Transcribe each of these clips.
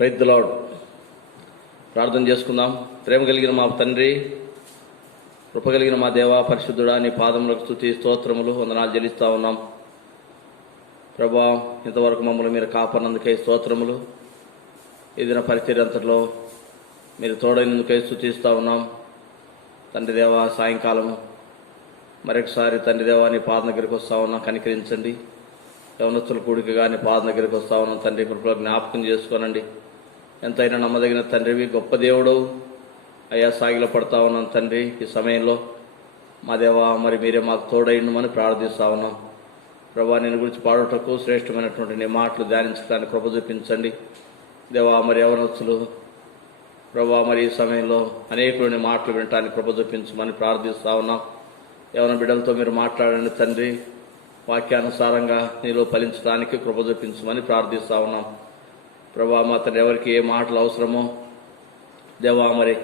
Praise the lord. ప్రార్థన చేసుకుందాం. ప్రేమ కలిగిన మా తండ్రి, కృప కలిగిన మా దేవా, పరిశుద్ధుడా, నీ పాదములకు స్తుతి స్తోత్రములు వందనాలు చెల్లిస్తూ ఉన్నాం. ప్రభా, ఇంతవరకు మమ్మల్ని మీరు కాపాడినందుకై స్తోత్రములు. ఈ దిన పరిచర్య అంతట్లో మీరు తోడైనందుకై స్తుతిస్తూ ఉన్నాం. తండ్రి దేవా, సాయంకాలం మరొకసారి తండ్రి దేవా నీ పాదం దగ్గరికి వస్తూ ఉన్నాం. కనికరించండి. యవనస్తుల కూడికగా నీ పాదం దగ్గరికి వస్తూ ఉన్నాం. తండ్రి కృపలో జ్ఞాపకం చేసుకోనండి. ఎంతైనా నమ్మదగిన తండ్రివి, గొప్ప దేవుడు అయ్యా, సాగిల పడతా ఉన్నాం తండ్రి. ఈ సమయంలో మా దేవా మరి మీరే మాకు తోడైండమని ప్రార్థిస్తూ ఉన్నాం. ప్రభా, నేను గురించి పాడుటకు శ్రేష్టమైనటువంటి నీ మాటలు ధ్యానించడానికి కృప చూపించండి దేవా. మరి యవనస్తులు ప్రభా మరి ఈ సమయంలో అనేకులు నీ మాటలు వినటానికి కృప చూపించమని ప్రార్థిస్తూ ఉన్నాం. యవన బిడ్డలతో మీరు మాట్లాడండి తండ్రి. వాక్యానుసారంగా నీలో ఫలించడానికి కృప చూపించమని ప్రార్థిస్తూ ఉన్నాం. ప్రభా, మా తండ్రి ఎవరికి ఏ మాటలు అవసరమో దేవా మరి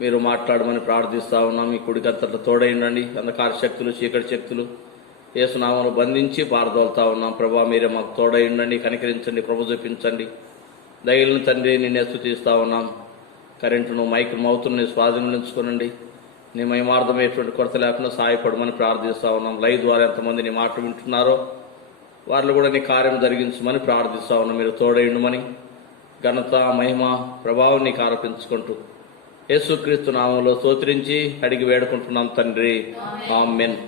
మీరు మాట్లాడమని ప్రార్థిస్తూ ఉన్నాం. మీ కుడికంతట్లో తోడైండండి. అంధకార శక్తులు, చీకటి శక్తులు యేసునామమును బంధించి పారదోలుతా ఉన్నాం. ప్రభా, మీరే మాకు తోడైండండి. కనికరించండి, కృప చూపించండి. దయలను తండ్రి నిన్నే స్తుతిస్తూ ఉన్నాం. కరెంటును, మైక్ మౌతును నీ స్వాధీనం ఉంచుకోనండి. నీ మహిమార్థమైనటువంటి కొరత లేకుండా సహాయపడమని ప్రార్థిస్తూ ఉన్నాం. లైవ్ ద్వారా ఎంతమంది నీ మాట వింటున్నారో వారిలో కూడా నీ కార్యం జరిగించమని ప్రార్థిస్తూ ఉన్నాం. మీరు తోడైండుమని ఘనత, మహిమ, ప్రభావం నీకు ఆరోపించుకుంటూ యేసుక్రీస్తు నామంలో స్తోత్రించి అడిగి వేడుకుంటున్నాం తండ్రి, ఆమేన్.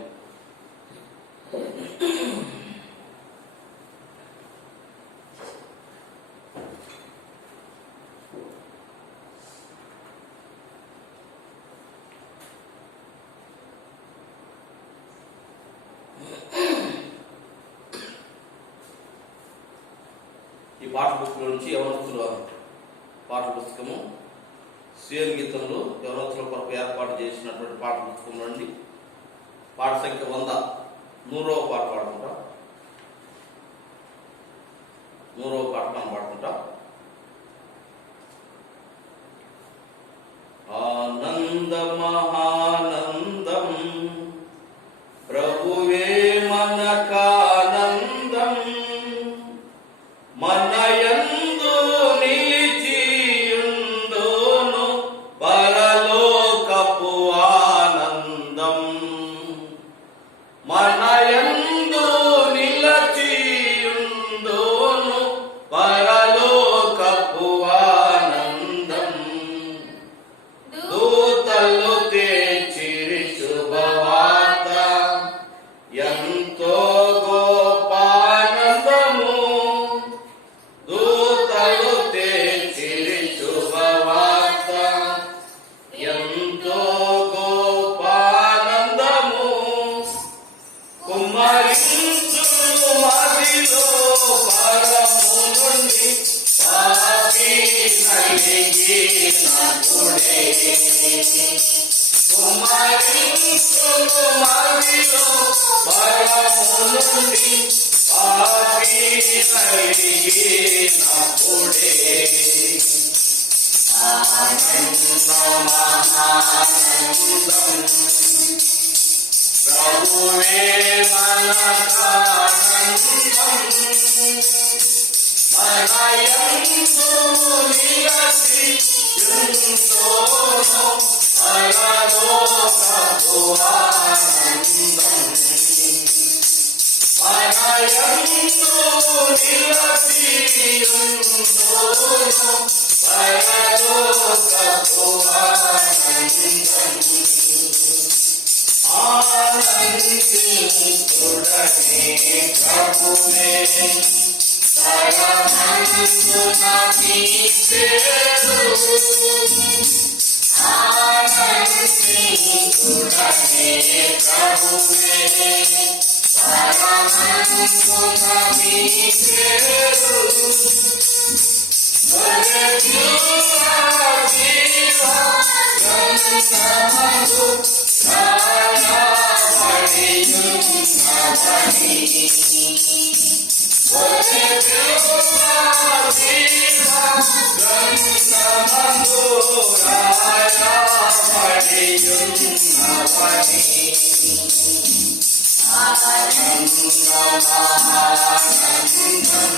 ఈ పాఠ పుస్తకం నుంచి యవనస్తుల పాఠ పుస్తకము సియోను గీతంలో యవనస్తుల కొరకు ఏర్పాటు చేసినటువంటి పాఠ పుస్తకం నుండి పాఠ సంఖ్య 100, 100వ పాట పాడుకుంటా. 100వ పాట మనం పాడుకుంటా. ఆనందమహానందం ప్రభువే మనకానందం, మనయందు నిలిచియుండును పరలోకపు ఆనందం. మనయందు నిలిచియుండును పరలోకపు ఆనందం. దూతలు తెచ్చిరి శుభవార్త, ఎంతో గొప్ప దూతలు తెచ్చిరి శుభవార్త, ఎంతో గొప్ప ఆనందము. కుమ్మరించు మదిలో పరము నుండి పాపి నలిగినప్పుడే. కుమ్మరించు మదిలో పరము నుండి పాపి నలిగినప్పుడే. ఆనందమహానందం ప్రభువే మనకానందం, మనయందు నిలిచియుండును పరలోకపు ఆనందం. మనయందు నిలిచియుండును పరలోకపు ఆనందం. ఆనందించుడనే ప్రభువే పరమందున నీ పేరు. ఆనందించుడనే ప్రభువే పరమందున నీ పేరు. గ్రంథమందు రాయబడియున్నవని. గ్రంథమందు రాయబడియున్నవని. ఆనందమహానందం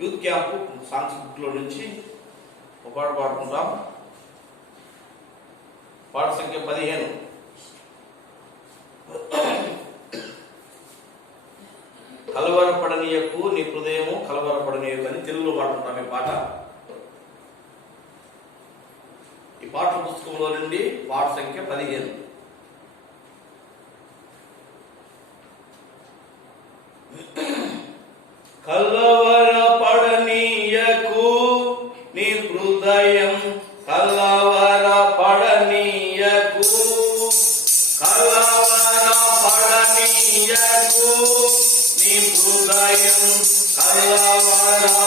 యూత్ క్యాంపు సాంగ్స్ బుక్ లో నుంచి ఒక పాట పాడుకుంటాం. పాట సంఖ్య 15. కలవరపడనీయకు నీ హృదయము కలవరపడనీయకు అని తెలుగులో పాడుకుంటాం. ఈ పాట ఈ పాటల పుస్తకంలో నుండి పాట సంఖ్య 15. కలవరపడనీయకు నీ హృదయం కలవరపడనీయకు కలవరపడనీయకు నీ హృదయం కలవరపడనీయకు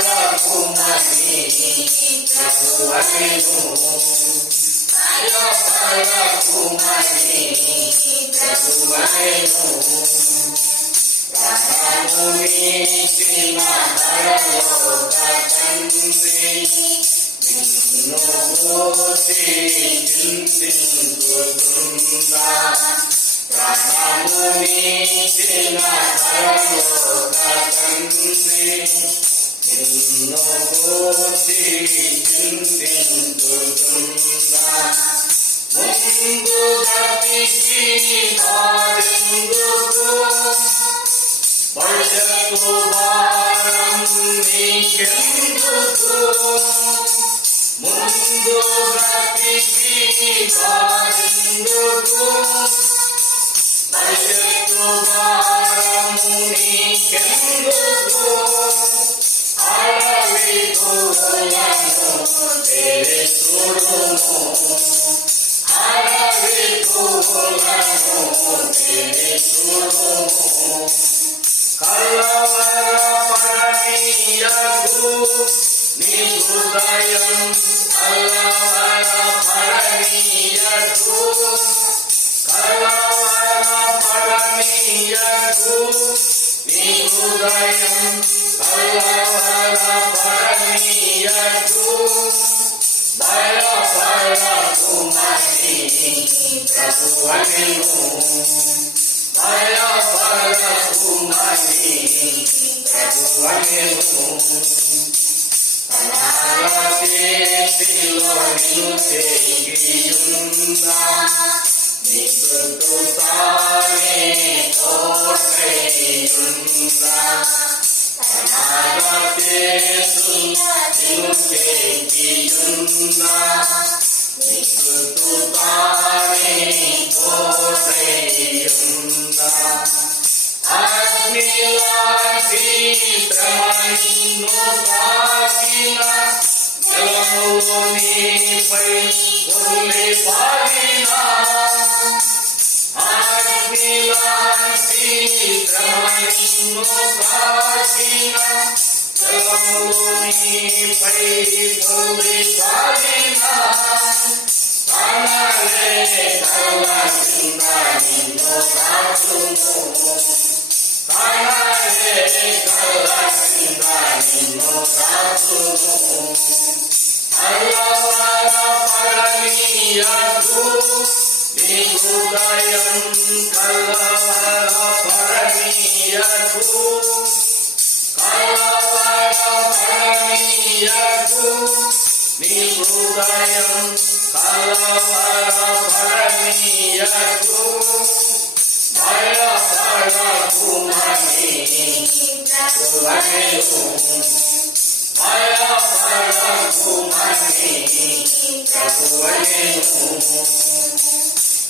భయపడకుమని ప్రభువెను భయపడకుమని ప్రభువెను ప్రాణమునిచ్చిన పరలోక తండ్రి నిన్ను గూర్చి చింతించుచున్నా ప్రాణమునిచ్చిన పరలోక తండ్రి నిన్ను గూర్చి చింతించుచున్నా ముందు గతికి వారెందుకు భవిష్యత్తు భారం నీకెందుకు ముందు గతికి వారెందుకు భవిష్యత్తు భారము నీకెందుకు అడవి గోలను తెలుసుడుము అడవి గోలను తెలుసుడుము కలవరపడనీయకు నీ హృదయం కలవరపడనీయకు కలవరపడనీయకు నీ హృదయం కలవరపడనీయకు భయపడకుమని ప్రభువనెను. భయపడకుమని ప్రభువనెను. తన చేతిలో నిన్ను చేయుందా, నీ చుట్టూ తానే తోడైయుందా. తన చేతిలో నిన్ను చేయుందా, నీ చుట్టూ తానే తోడైయుందా. అగ్నిలాంటి శ్రమ నిన్ను తాకిన, జలములో నీపై పొర్లి పారినా. అగ్నిలాంటి శ్రమ నిన్ను తాకిన, జలములో నీపై పొర్లి పారినా. కనలే కళ్ళ కింద నిన్ను దాచును. కనలే కళ్ళ కింద నిన్ను దాచును. కలవరపడనీయకు, నీ హృదయం కలవరపడనీయకు. కలవరపడనీయకు, నీ హృదయం కలవరపడనీయకు. భయపడకుమని ప్రభువనెను. భయపడకుమని ప్రభువనెను.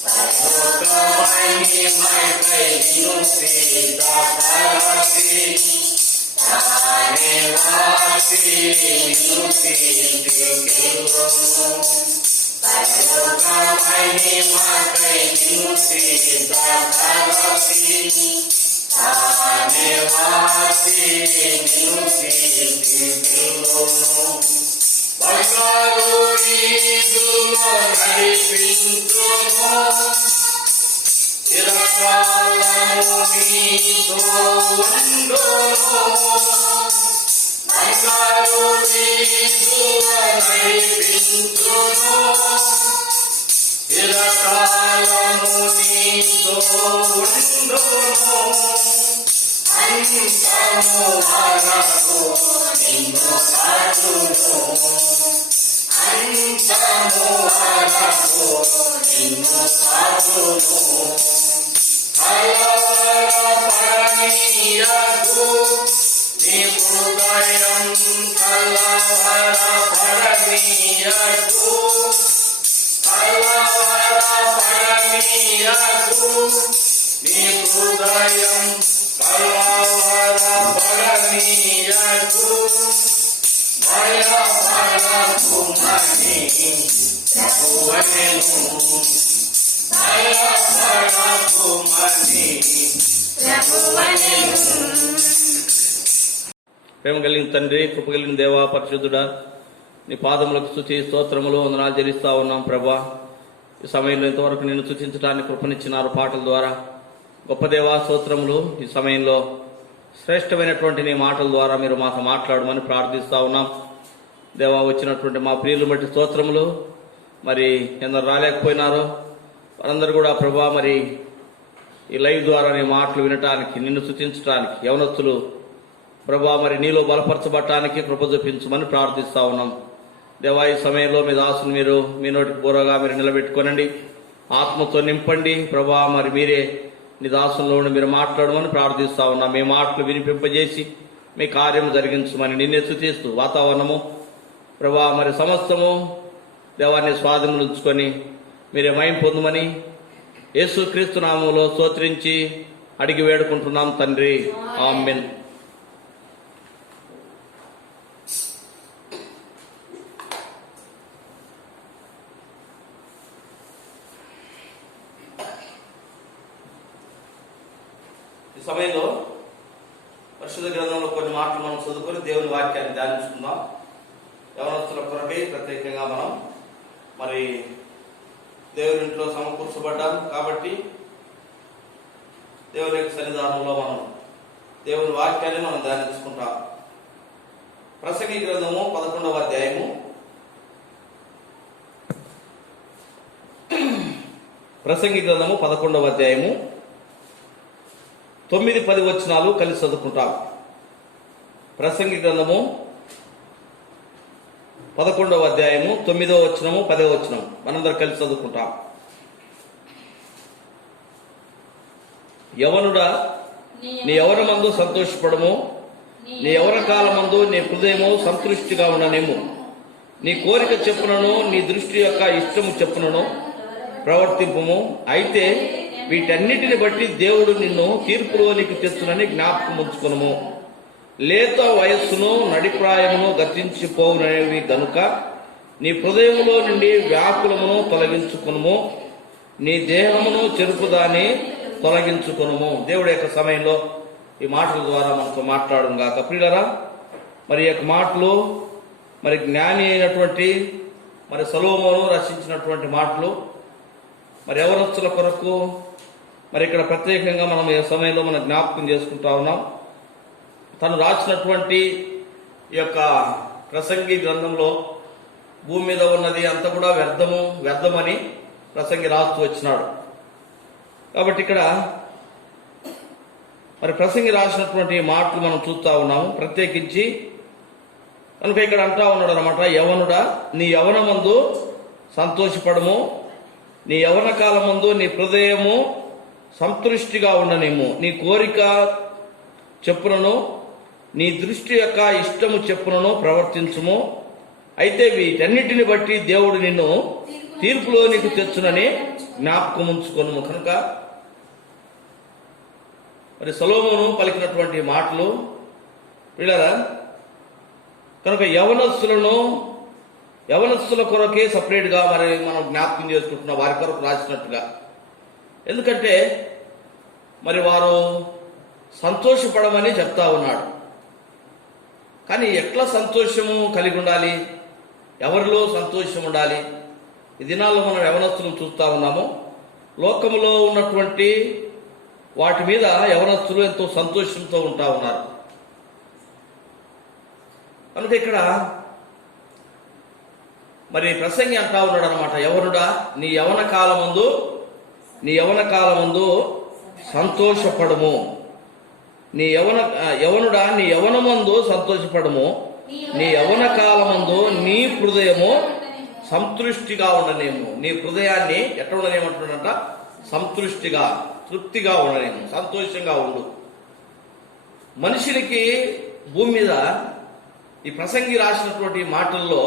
పరలోకమహిమైపై నిన్ను సిద్ధపరచి, తానే వాసి నిన్ను తీసుకెళ్ళును. పరలోకమహిమైపై నిన్ను సిద్ధపరచి, తానే వాసి నిన్ను తీసుకెళ్ళును. బంగారు ఈదులో నడిపించును, చిరకాలము నీతో ఉండును. బంగారు ఈదులో నడిపించును, చిరకాలము నీతో ఉండును. అంతము వరకు నిన్ను సాటును. అంతము వరకు నిన్ను సాటును. కలవరపడనీయకు, నీ హృదయం కలవరపడనీయకు. కలవరపడనీయకు, నీ హృదయం కలవరపడనీయకు. భయపడకుమని ప్రభువనెను. భయపడకుమని ప్రభువనెను. ప్రేమ కలిగిన తండ్రి, కృప కలిగిన దేవా, పరిశుద్ధుడా, నీ పాదములకు స్తుతి స్తోత్రములు వందనాలు చెల్లిస్తా ఉన్నాం ప్రభా. ఈ సమయంలో ఇంతవరకు నిన్ను స్తుతించడానికి కృపనిచ్చినారు పాటల ద్వారా. గొప్ప దేవా స్తోత్రములు. ఈ సమయంలో శ్రేష్టమైనటువంటి నీ మాటల ద్వారా మీరు మాతో మాట్లాడమని ప్రార్థిస్తా ఉన్నాం దేవా. వచ్చినటువంటి మా ప్రియులు బట్టి స్తోత్రములు. మరి ఎందరు రాలేకపోయినారో వారందరూ కూడా ప్రభా, మరి ఈ లైవ్ ద్వారా నీ మాటలు వినటానికి, నిన్ను స్తుతించడానికి యవనస్తులు ప్రభా మరి నీలో బలపరచబడటానికి కృప చూపించమని ప్రార్థిస్తా ఉన్నాం దేవా. ఈ సమయంలో మీ దాసును మీరు మీ నోటికి బోరగా మీరు నిలబెట్టుకోనండి, ఆత్మతో నింపండి ప్రభా. మరి మీరే నీ దాసుల్లో మీరు మాట్లాడమని ప్రార్థిస్తా ఉన్నాం. మీ మాటలు వినిపింపజేసి మీ కార్యం జరిగించమని నిన్నే స్తుతిస్తూ వాతావరణము ప్రభా మరి సమస్తము దేవాన్ని స్వాధీనం ఉంచుకొని మీరే మహిమ పొందమని యేసుక్రీస్తు నామములో స్తోత్రించి అడిగి వేడుకుంటున్నాం తండ్రి, ఆమేన్. ఈ సమయంలో పరిశుద్ధ గ్రంథంలో కొన్ని మాటలు మనం చదువుకొని దేవుని వాక్యాన్ని ధ్యానించుకుందాం. యవనస్తుల కొరకై ప్రత్యేకంగా మనం మరి దేవుని ఇంట్లో సమకూర్చబడ్డాం కాబట్టి దేవుని యొక్క సన్నిధానంలో మనం దేవుని వాక్యాన్ని మనం ధ్యానించుకుంటాం. ప్రసంగి గ్రంథము 11వ అధ్యాయము ప్రసంగి గ్రంథము 11వ అధ్యాయము 9-10 వచనాలు కలిసి చదువుకుంటాం. ప్రసంగి గ్రంథము 11వ అధ్యాయము 9వ వచనము 10వ వచనం మనందరం కలిసి చదువుకుంటాం. యవనుడా, నీ యవనమందు సంతోషపడము, నీ యవన కాలమందు నీ హృదయము సంతృష్టిగా ఉండనేము. నీ కోరిక చెప్పునను, నీ దృష్టి యొక్క ఇష్టము చెప్పునను ప్రవర్తింపుము. అయితే వీటన్నిటిని బట్టి దేవుడు నిన్ను తీర్పులోనికి తెచ్చునని జ్ఞాపకం ఉంచుకునుము. లేత వయస్సును నడిప్రాయమును గతించిపోవునవి గనుక నీ హృదయములో నుండి వ్యాకులమును తొలగించుకునుము, నీ దేహమును చెరుపుదాన్ని తొలగించుకునుము. దేవుడి యొక్క సమయంలో ఈ మాటల ద్వారా మనతో మాట్లాడడం గాక. ప్రియులరా, మరి యొక్క మాటలు మరి జ్ఞాని అయినటువంటి మరి సొలొమోను రచించినటువంటి మాటలు మరి యవనస్తుల కొరకు మరి ఇక్కడ ప్రత్యేకంగా మనం ఈ సమయంలో మనం జ్ఞాపకం చేసుకుంటా ఉన్నాం. తను రాసినటువంటి ఈ యొక్క ప్రసంగి గ్రంథంలో భూమి మీద ఉన్నది అంత కూడా వ్యర్థమని ప్రసంగి రాస్తూ వచ్చినాడు. కాబట్టి ఇక్కడ మరి ప్రసంగి రాసినటువంటి మాటలు మనం చూస్తా ఉన్నాము. ప్రత్యేకించి కనుక ఇక్కడ అంటా ఉన్నాడు అనమాట, యవనుడా, నీ యవనమందు సంతోషపడము, నీ యవన కాలమందు నీ హృదయము సంతృష్టిగా ఉండనేము. నీ కోరిక చెప్పునను, నీ దృష్టి యొక్క ఇష్టము చెప్పునను ప్రవర్తించుము. అయితే వీటన్నిటిని బట్టి దేవుడు నిన్ను తీర్పులో నీకు తెచ్చునని జ్ఞాపకం ఉంచుకొనుము. కనుక మరి సొలొమోను పలికినటువంటి మాటలు పిల్లరా, కనుక యవనస్తుల కొరకే సపరేట్గా మరి మనం జ్ఞాపకం చేసుకుంటున్నాం, వారి కొరకు రాసినట్టుగా. ఎందుకంటే మరి వారు సంతోషపడమని చెప్తా ఉన్నాడు. కానీ ఎట్లా సంతోషము కలిగి ఉండాలి, ఎవరిలో సంతోషం ఉండాలి? ఈ దినాల్లో మనం యవనస్తులను చూస్తా ఉన్నాము. లోకములో ఉన్నటువంటి వాటి మీద యవనస్తులు ఎంతో సంతోషంతో ఉంటా ఉన్నారు. కనుక ఇక్కడ మరి ప్రసంగి అంటా ఉన్నాడు అనమాట, యవనుడా, నీ యవన కాలమందు సంతోషపడము. యవనుడా, నీ యవనమందు సంతోషపడము, నీ యవన కాలమందు నీ హృదయము సంతృష్టిగా ఉండనేము. నీ హృదయాన్ని ఎట్లా ఉండనేమంటున్నాడంట? సంతృష్టిగా, తృప్తిగా ఉండనేము, సంతోషంగా ఉండు. మనుషునికి భూమి మీద ఈ ప్రసంగి రాసినటువంటి మాటల్లో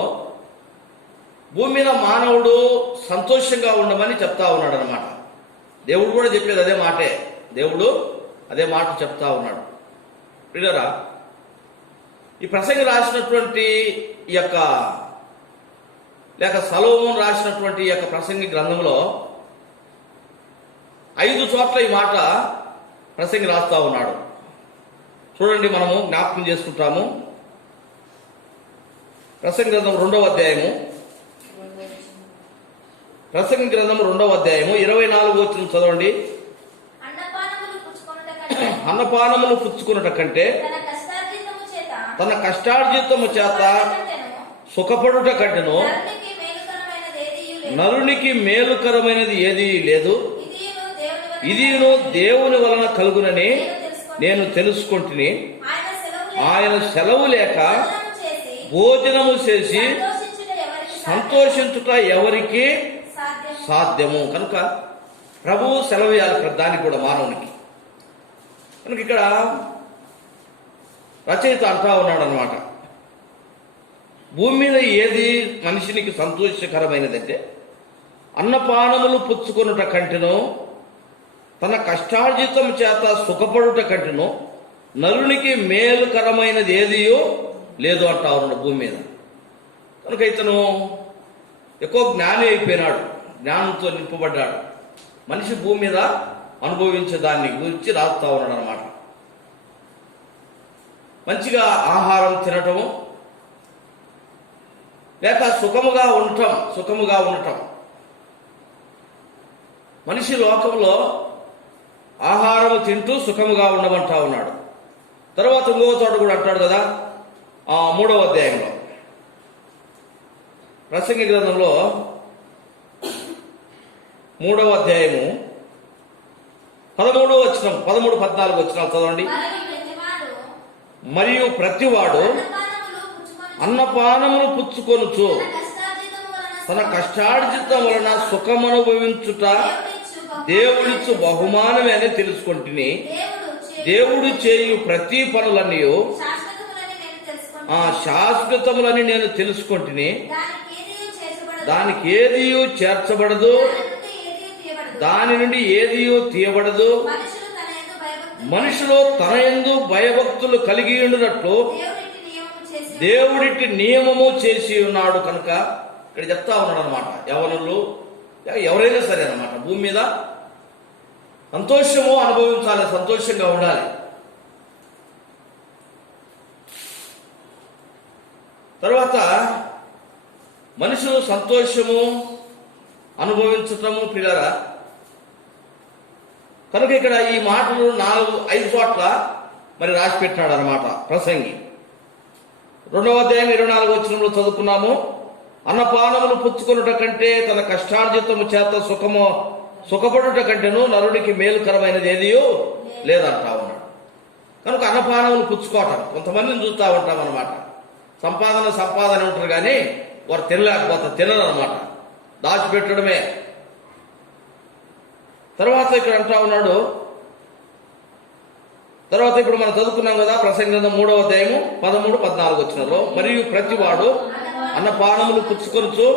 భూమి మీద మానవుడు సంతోషంగా ఉండమని చెప్తా ఉన్నాడు అనమాట. దేవుడు కూడా చెప్పేది అదే మాటే. దేవుడు అదే మాట చెప్తా ఉన్నాడు. ప్రియులారా, ఈ ప్రసంగి రాసినటువంటి ఈ యొక్క లేక సొలొమోను రాసినటువంటి ఈ యొక్క ప్రసంగి గ్రంథంలో 5 చోట్ల ఈ మాట ప్రసంగి రాస్తా ఉన్నాడు. చూడండి, మనము జ్ఞాపకం చేసుకుంటాము. ప్రసంగి గ్రంథం 2వ అధ్యాయము, ప్రసంగి గ్రంథము 2వ అధ్యాయము 24వ వచనం చదవండి. అన్నపానములు పుచ్చుకున్నట కంటే తన కష్టార్జితము చేత సుఖపడుట కంటెను నరునికి మేలుకరమైనది ఏదీ లేదు. ఇది దేవుని వలన కలుగునని నేను తెలుసుకుంటుని. ఆయన సెలవు లేక భోజనము చేసి సంతోషించుట ఎవరికి సాధ్యము? కనుక ప్రభువు సెలవు ఇవ్వాలి దానికి కూడా మానవునికి. కనుక ఇక్కడ రచయిత అంటా ఉన్నాడు అనమాట, భూమి మీద ఏది మనిషినికి సంతోషకరమైనదంటే అన్నపానములు పుచ్చుకొనుట కంటెను తన కష్టార్జితం చేత సుఖపడుట కంటెను నరునికి మేలుకరమైనది ఏదియో లేదు అంటా ఉన్నాడు భూమి మీద. కనుక ఇతను ఎక్కువ జ్ఞాని అయిపోయినాడు, జ్ఞానంతో నింపబడ్డాడు. మనిషి భూమి మీద అనుభవించే దాన్ని గురించి రాస్తా ఉన్నాడు అనమాట. మంచిగా ఆహారం తినటము, లేక సుఖముగా ఉండటం. మనిషి లోకంలో ఆహారం తింటూ సుఖముగా ఉండమంటా ఉన్నాడు. తర్వాత ఇంకో చోట కూడా అంటాడు కదా, 3వ అధ్యాయంలో ప్రసంగి గ్రంథంలో 3వ అధ్యాయము 13వ వచనం, 13, 14 వచనాలు చదవండి. మరియు ప్రతివాడు అన్నపానములు పుచ్చుకొనుచు తన కష్టార్జితం వలన సుఖమనుభవించుట దేవుడిచ్చు బహుమానమే అని తెలుసుకుంటుని. దేవుడు చేయు ప్రతి పనులన్నీ శాశ్వతములని నేను తెలుసుకుంటుని. దానికి ఏది చేర్చబడదు, దాని నుండి ఏది తీయబడదు. మనుషులు తన యందు భయభక్తులు కలిగి ఉండునట్లు దేవుడిటి నియమము చేసి ఉన్నాడు. కనుక ఇక్కడ చెప్తా ఉన్నాడు అనమాట. యవనులు ఎవరైనా సరే అనమాట, భూమి మీద సంతోషము అనుభవించాలి, సంతోషంగా ఉండాలి. తర్వాత మనుషులు సంతోషము అనుభవించటము పిల్లరా. కనుక ఇక్కడ ఈ మాటలు 4-5 చోట్ల మరి రాసి పెట్టినాడు అనమాట ప్రసంగి. 2వ అధ్యాయం 24వ వచనంలో చదువుకున్నాము. అన్నపానములు పుచ్చుకొనుట కంటే తన కష్టార్జితము చేత సుఖపడుట కంటేను నరుడికి మేలుకరమైనది ఏదియో లేదంటా ఉన్నాడు. కనుక అన్నపానములు పుచ్చుకోవటం, కొంతమందిని చూస్తూ ఉంటాం అనమాట. సంపాదన ఉంటారు కానీ వారు తినరు అనమాట, దాచిపెట్టడమే. తర్వాత ఇక్కడ అంటా ఉన్నాడు. తర్వాత ఇప్పుడు మనం చదువుకున్నాం కదా ప్రసంగం 3వ అధ్యాయము 13, 14 వచనాల్లో. మరియు ప్రతివాడు అన్నపానములు పుచ్చుకొనుచు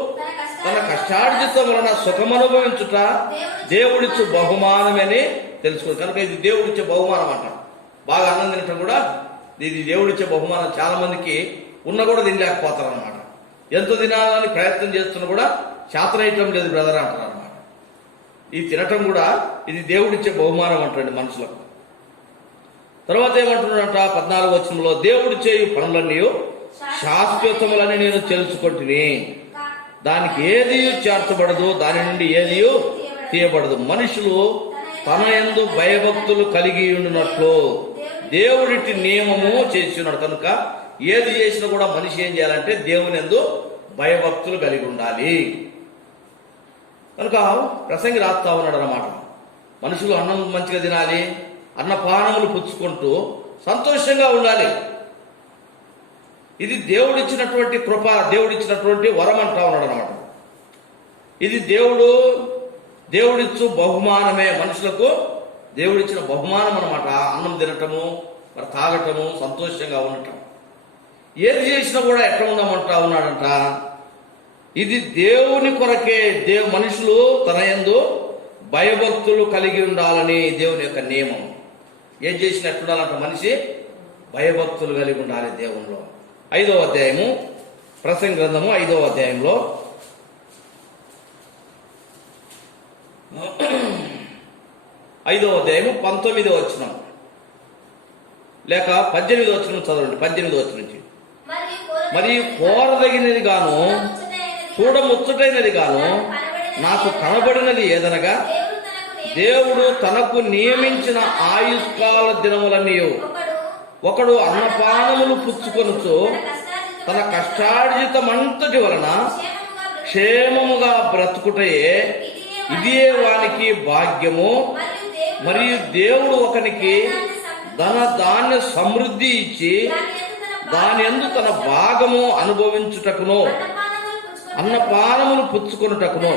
తన కష్టార్జితం వలన సుఖమనుభవించుట దేవుడిచ్చు బహుమానమని తెలుసుకోరు. కనుక ఇది దేవుడిచ్చే బహుమానం అంట. బాగా అన్నం తినటం కూడా ఇది దేవుడిచ్చే బహుమానం. చాలా మందికి ఉన్న కూడా తినలేకపోతారు అనమాట. ఎంత తినాలని ప్రయత్నం చేస్తున్నా కూడా శాతనయటం లేదు బ్రదర్ అంటారు అనమాట. ఈ తినటం కూడా ఇది దేవుడిచ్చే బహుమానం అంటండి మనుషులకు. తర్వాత ఏమంటున్నాడంట 14వ వచనంలో, దేవుడు చేయు పనులన్నీ శాశ్వతములని నేను తెలుసుకుంటుని. దానికి ఏది చేర్చబడదు, దాని నుండి ఏది తీయబడదు. మనుషులు తన యందు భయభక్తులు కలిగి ఉండినట్లు దేవుడిటి నియమము చేసి ఉన్నాడు. కనుక ఏది చేసినా కూడా మనిషి ఏం చేయాలంటే దేవుని యందు భయభక్తులు కలిగి ఉండాలి. కనుక ప్రసంగి రాస్తా ఉన్నాడు అన్నమాట. మనుషులు అన్నం మంచిగా తినాలి, అన్నపానములు పుచ్చుకుంటూ సంతోషంగా ఉండాలి. ఇది దేవుడిచ్చినటువంటి కృప, దేవుడిచ్చినటువంటి వరం అంటా ఉన్నాడు అనమాట. ఇది దేవుడిచ్చు బహుమానమే. మనుషులకు దేవుడిచ్చిన బహుమానం అనమాట. అన్నం తినటము, మరి తాగటము, సంతోషంగా ఉండటం. ఏది చేసినా కూడా ఎట్లా ఉందామంటా ఉన్నాడంట. ఇది దేవుని కొరకే. మనుషులు తన యందు భయభక్తులు కలిగి ఉండాలని దేవుని యొక్క నియమం. ఏం చేసినా ఎట్లుండాలంట, మనిషి భయభక్తులు కలిగి ఉండాలి దేవునిలో. 5వ అధ్యాయము ప్రసంగి గ్రంథము 5వ అధ్యాయంలో 5వ అధ్యాయము 19వ వచనం లేక 18వ వచనం చదవండి. 18వ వచనం నుంచి. మరియు కోరదగినది గాను చూడముచ్చటైనది గాను నాకు కనబడినది ఏదనగా, దేవుడు తనకు నియమించిన ఆయుష్కాల దినములన్నీ ఒకడు అన్నపానములు పుచ్చుకొనుచు తన కష్టార్జితమంతటి వలన క్షేమముగా బ్రతుకుటయే ఇదే వానికి భాగ్యము. మరియు దేవుడు ఒకనికి ధాన్య సమృద్ధి ఇచ్చి దాని యందు తన భాగము అనుభవించుటకును అన్నపానములు పుచ్చుకొనుటకును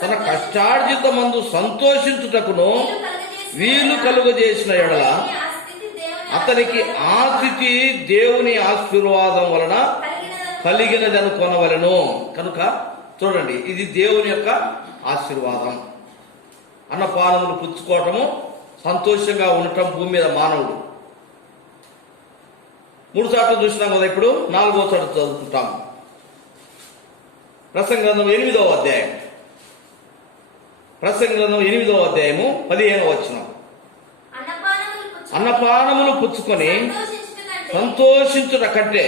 తన కష్టార్జితమందు సంతోషించుటకును వీలు కలుగజేసిన ఎడల అతనికి ఆ స్థితి దేవుని ఆశీర్వాదం వలన కలిగినది అనుకొనవలెను. కనుక చూడండి, ఇది దేవుని యొక్క ఆశీర్వాదం. అన్నపానములు పుచ్చుకోవటము, సంతోషంగా ఉండటం భూమి మీద మానవుడు. 3 సార్లు చూసినాం కదా. ఇప్పుడు 4వ సార్లు చదువుకుంటాం. ప్రసంగి గ్రంథం 8వ అధ్యాయం. ప్రసంగి గ్రంథం 8వ అధ్యాయము 15వ వచనం. అన్నపానములు పుచ్చుకొని సంతోషించుట కంటే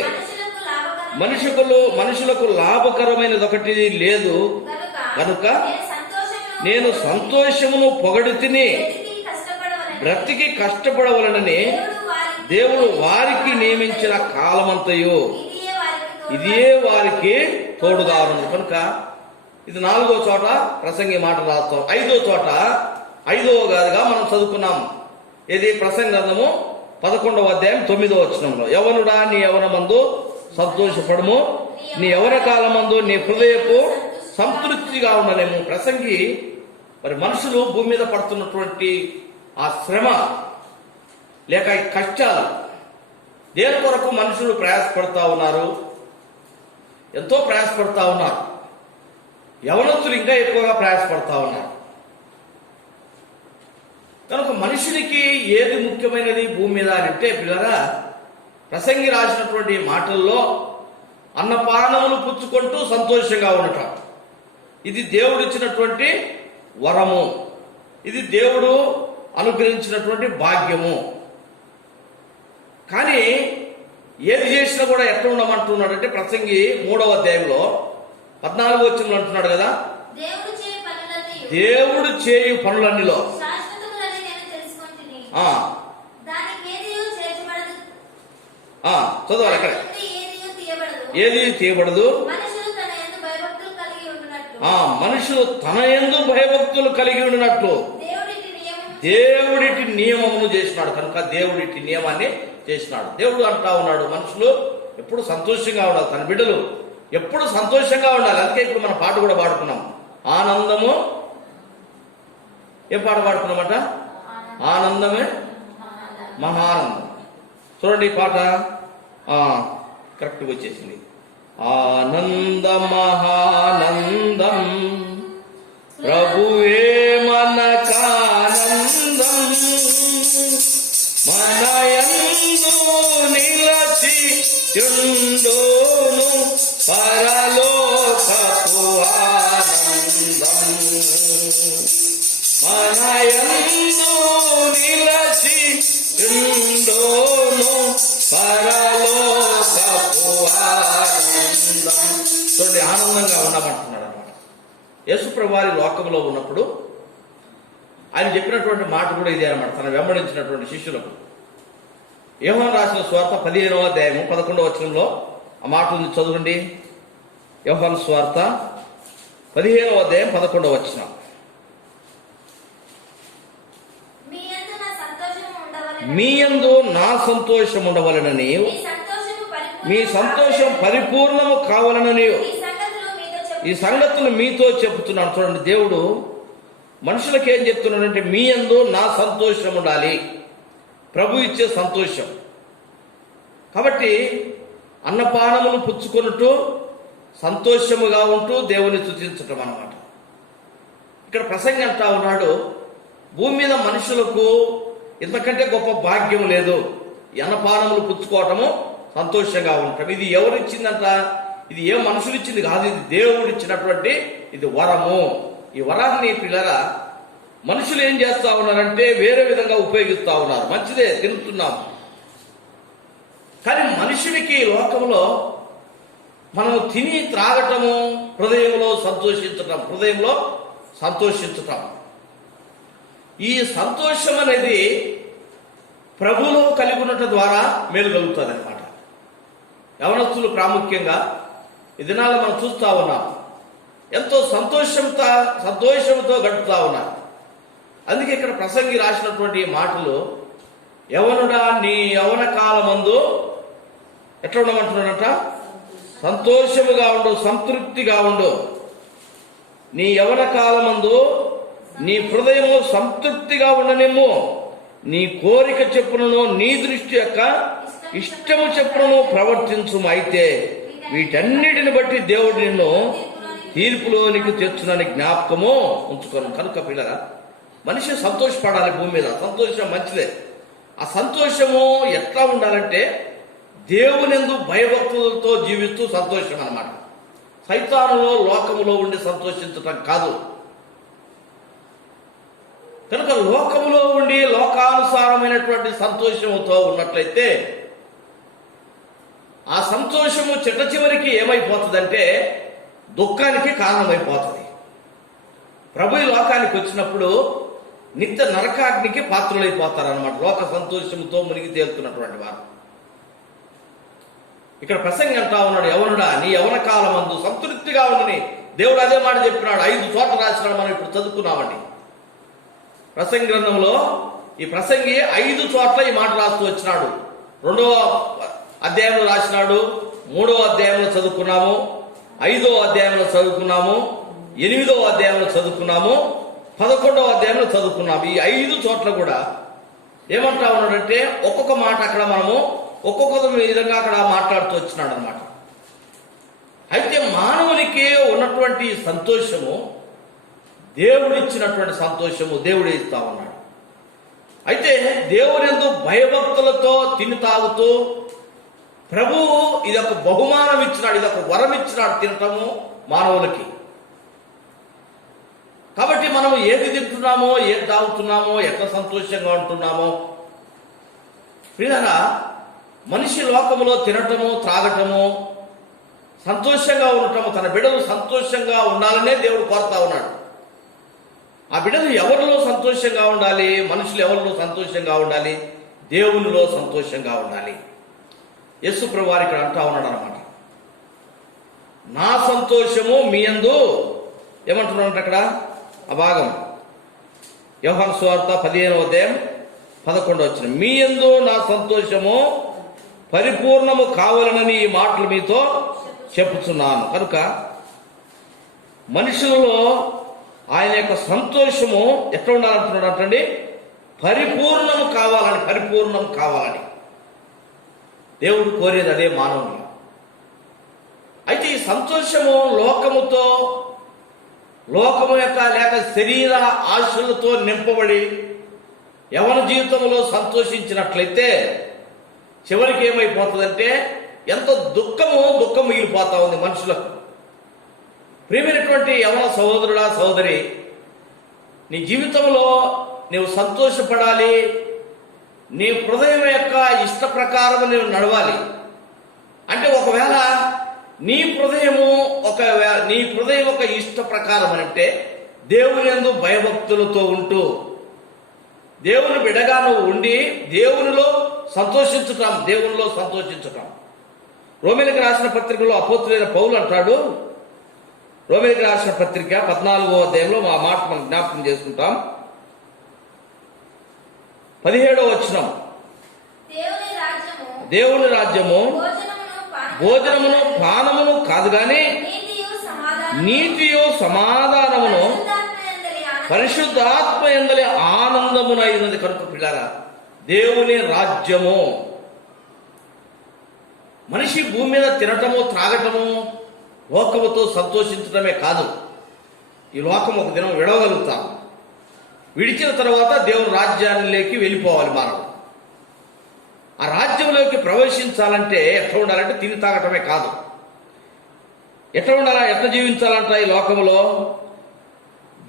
మనుషులకు లాభకరమైనది ఒకటి లేదు. కనుక నేను సంతోషమును పొగడు తిని బ్రతికి కష్టపడవలనని దేవుడు వారికి నియమించిన కాలమంతయు ఇదే వారికి తోడుగా ఉన్నది. కనుక ఇది 4వ చోట ప్రసంగి మాట రాస్తాం. 5వ చోట 5వగా మనం చదువుకున్నాం. ఇది ప్రసంగి గ్రంథము 11వ అధ్యాయం 9వ వచనంలో, యవనుడా నీ యవనమందు సంతోషపడము, నీ యవన కాలమందు నీ హృదయపు సంతృప్తిగా ఉండలేము. ప్రసంగి మరి మనుషులు భూమి మీద పడుతున్నటువంటి ఆ శ్రమ లేక ఈ కష్టాలు దేని కొరకు మనుషులు ప్రయాసపడతా ఉన్నారు, ఎంతో ప్రయాసపడతా ఉన్నారు. యవనస్తులు ఇంకా ఎక్కువగా ప్రయాసపడతా ఉన్నారు. కనుక మనుషునికి ఏది ముఖ్యమైనది భూమి మీద అంటే పిల్లరా, ప్రసంగి రాసినటువంటి మాటల్లో అన్నపానములు పుచ్చుకుంటూ సంతోషంగా ఉండటం, ఇది దేవుడిచ్చినటువంటి వరము, ఇది దేవుడు అనుగ్రహించినటువంటి భాగ్యము. కానీ ఏది చేసినా కూడా ఎట్లా ఉండమంటున్నాడంటే ప్రసంగి 3వ అధ్యాయంలో 14వ వచనంలో అంటున్నాడు కదా, దేవుడు చేయు పనులన్నీలో చదవాలి. అక్కడ ఏది తీయబడదు, మనుషులు తన యందు భయభక్తులు కలిగి ఉండినట్లు దేవుడిటి నియమమును చేసినాడు. కనుక దేవుడిటి నియమాన్ని చేసినాడు. దేవుడు అంటా ఉన్నాడు మనుషులు ఎప్పుడు సంతోషంగా ఉండాలి, తన బిడ్డలు ఎప్పుడు సంతోషంగా ఉండాలి. అందుకే ఇప్పుడు మన పాట కూడా పాడుకున్నాం, ఆనందము. ఏం పాట పాడుకున్నామట? ఆనందమే మహానందం. చూడండి ఈ పాట కరెక్ట్గా వచ్చేసింది. ఆనంద మహానందం ప్రభువే మనకానందం, మనయందు నిలచి యుండును పరలోకపు ఆనందం, మనయందు నిలచి యుండును పరలోకపు ఆనందం. చూడండి, ఆనందంగా ఉండమంటున్నాడు అన్నమాట. యేసుప్రభువు వారి లోకంలో ఉన్నప్పుడు ఆయన చెప్పినటువంటి మాట కూడా ఇదే అన్నమాట, తన వెంబడించినటువంటి శిష్యులకు. యోహాను రాసిన సువార్త 15వ అధ్యాయము 11వ వచనంలో ఆ మాట ఉంది, చదవండి. యోహాను సువార్త 15వ అధ్యాయం 11వ వచనం. మీ యందు నా సంతోషం ఉండవలనని, మీ సంతోషం పరిపూర్ణము కావాలనని ఈ సంగతులు మీతో చెబుతున్నాను. చూడండి, దేవుడు మనుషులకు ఏం చెప్తున్నాడంటే మీ యందు నా సంతోషం ఉండాలి, ప్రభు ఇచ్చే సంతోషం. కాబట్టి అన్నపానములు పుచ్చుకొనుటూ సంతోషముగా ఉంటూ దేవుని స్తుతించటం అన్నమాట. ఇక్కడ ప్రసంగి అంటా ఉన్నాడు, భూమి మీద మనుషులకు ఇంతకంటే గొప్ప భాగ్యం లేదు, ఈ అన్నపానములు పుచ్చుకోవటము సంతోషంగా ఉండటం. ఇది ఎవరిచ్చిందంట? ఇది ఏ మనుషులు ఇచ్చింది కాదు, ఇది దేవుడు ఇచ్చినటువంటి ఇది వరము. ఈ వరాన్ని పిల్లరా మనుషులు ఏం చేస్తా ఉన్నారంటే వేరే విధంగా ఉపయోగిస్తా ఉన్నారు. మంచిదే, తింటున్నాం. కానీ మనుషుడికి లోకంలో మనం తిని త్రాగటము, హృదయంలో సంతోషించటం, ఈ సంతోషం అనేది ప్రభులో కలిగి ఉండటం ద్వారా మేలు కలుగుతుంది అనమాట. యవనస్తులు ప్రాముఖ్యంగా ఈ దినాలు మనం చూస్తా ఉన్నాం, ఎంతో సంతోషంతో గడుపుతా ఉన్నారు. అందుకే ఇక్కడ ప్రసంగి రాసినటువంటి మాటలు, యవనుడా నీ యవన కాలమందు ఎట్లా ఉండమంటున్నాడంట? సంతోషముగా ఉండు, సంతృప్తిగా ఉండు. నీ యవన కాలమందు నీ హృదయము సంతృప్తిగా ఉండనేమో, నీ కోరిక చెప్పునను నీ దృష్టి యొక్క ఇష్టము చెప్పునను ప్రవర్తించుము. అయితే వీటన్నిటిని బట్టి దేవుడు నిన్ను తీర్పులోనికి తెచ్చునని జ్ఞాపకము ఉంచుకోను. కనుక పిల్లరా, మనిషి సంతోషపడాలి. భూమి మీద సంతోషం మంచిదే. ఆ సంతోషము ఎట్లా ఉండాలంటే దేవునియందు భయభక్తులతో జీవిస్తూ సంతోషం అన్నమాట. సైతానులో లోకములో ఉండి సంతోషించటం కాదు. కనుక లోకములో ఉండి లోకానుసారమైనటువంటి సంతోషముతో ఉన్నట్లయితే ఆ సంతోషము చిట్ట చివరికి ఏమైపోతుందంటే దుఃఖానికి కారణమైపోతుంది. ప్రభు ఈ లోకానికి వచ్చినప్పుడు నిత్య నరకాగ్నికి పాత్రులైపోతారు అన్నమాట, లోక సంతోషంతో మునిగి తేలుతున్నటువంటి వారు. ఇక్కడ ప్రసంగి అంటా ఉన్నాడు, యవనుడా నీ యవన కాలమందు సంతృప్తిగా ఉండని దేవుడు అదే మాట చెప్పినాడు. 5 చోట్ల రాసినాడు. మనం ఇప్పుడు చదువుకున్నామండి. ప్రసంగి గ్రంథంలో ఈ ప్రసంగి 5 చోట్ల ఈ మాట రాస్తూ వచ్చినాడు. 2వ అధ్యాయంలో రాసినాడు, 3వ అధ్యాయంలో చదువుకున్నాము, 5వ అధ్యాయంలో చదువుకున్నాము, 8వ అధ్యాయంలో చదువుకున్నాము, 11వ అధ్యాయంలో చదువుకున్నాము. ఈ 5 చోట్ల కూడా ఏమంటా ఉన్నాడంటే ఒక్కొక్క మాట అక్కడ మనము ఒక్కొక్క విధంగా అక్కడ మాట్లాడుతూ వచ్చినాడు అనమాట. అయితే మానవునికి ఉన్నటువంటి సంతోషము దేవుడిచ్చినటువంటి సంతోషము దేవుడే ఇస్తా ఉన్నాడు. అయితే దేవునియందు భయభక్తులతో తిని తాగుతూ ప్రభువు ఇదొక బహుమానం ఇచ్చినాడు, ఇదొక వరం ఇచ్చినాడు తినటము మానవులకి. కాబట్టి మనం ఏది తింటున్నామో, ఏది తాగుతున్నామో, ఎట్లా సంతోషంగా ఉంటున్నామో, ప్రియులారా, మనిషి లోకములో తినటము, త్రాగటము, సంతోషంగా ఉండటము, తన బిడ్డలు సంతోషంగా ఉండాలనే దేవుడు కోరుతా ఉన్నాడు. ఆ బిడ్డలు ఎవరిలో సంతోషంగా ఉండాలి? మనుషులు ఎవరిలో సంతోషంగా ఉండాలి? దేవునిలో సంతోషంగా ఉండాలి. యేసు ప్రభువు వారు ఇక్కడ అంటా ఉన్నాడు అనమాట, నా సంతోషము మీ యందు ఏమంటున్నాడు అక్కడ ఆ భాగం, యోహాను సువార్త 15వ అధ్యాయం 11వ వచనం, మీ యందు నా సంతోషము పరిపూర్ణము కావాలనని ఈ మాటలు మీతో చెప్పుచున్నాను. కనుక మనుషులలో ఆయన యొక్క సంతోషము ఎట్లా ఉండాలంటున్నాడు అంటండి, పరిపూర్ణము కావాలని, పరిపూర్ణం కావాలని దేవుడు కోరేది అదే మానవుని. అయితే ఈ సంతోషము లోకముతో, లోకము యొక్క లేక శరీర ఆశలతో నింపబడి యవన జీవితంలో సంతోషించినట్లయితే చివరికి ఏమైపోతుందంటే ఎంతో దుఃఖం మిగిలిపోతా ఉంది మనుషులకు. ప్రియమైనటువంటి యవన సహోదరుడా, సహోదరి, నీ జీవితంలో నీవు సంతోషపడాలి, నీ హృదయం యొక్క ఇష్ట ప్రకారం నీవు నడవాలి అంటే, ఒకవేళ నీ హృదయం ఒక ఇష్ట ప్రకారం అంటే దేవుని యందు భయభక్తులతో ఉంటూ దేవుని బిడ్డగా నువ్వు ఉండి దేవునిలో సంతోషించటం. రోమీయులకు రాసిన పత్రికలో అపోస్తులైన పౌలు అంటాడు, రోమీయులకు రాసిన పత్రిక 14వ అధ్యాయంలో ఆ మాట మనం జ్ఞాపకం చేసుకుంటాం. 17వ వచనం, దేవుని రాజ్యము భోజనమును పానమును కాదు గాని నీతియు సమాధానమును పరిశుద్ధాత్మ యందలి ఆనందమునైనది. కనుక పిల్లారా, దేవుని రాజ్యము మనిషి భూమి మీద తినటము, త్రాగటము, లోకముతో సంతోషించటమే కాదు. ఈ లోకం ఒక దినం విడవగలుగుతాం. విడిచిన తర్వాత దేవుని రాజ్యానికి వెళ్ళిపోవాలి మానవుడు. ఆ రాజ్యంలోకి ప్రవేశించాలంటే ఎట్లా ఉండాలంటే తిని తాగటమే కాదు. ఎట్లా ఉండాలా, ఎట్లా జీవించాలంట ఈ లోకంలో?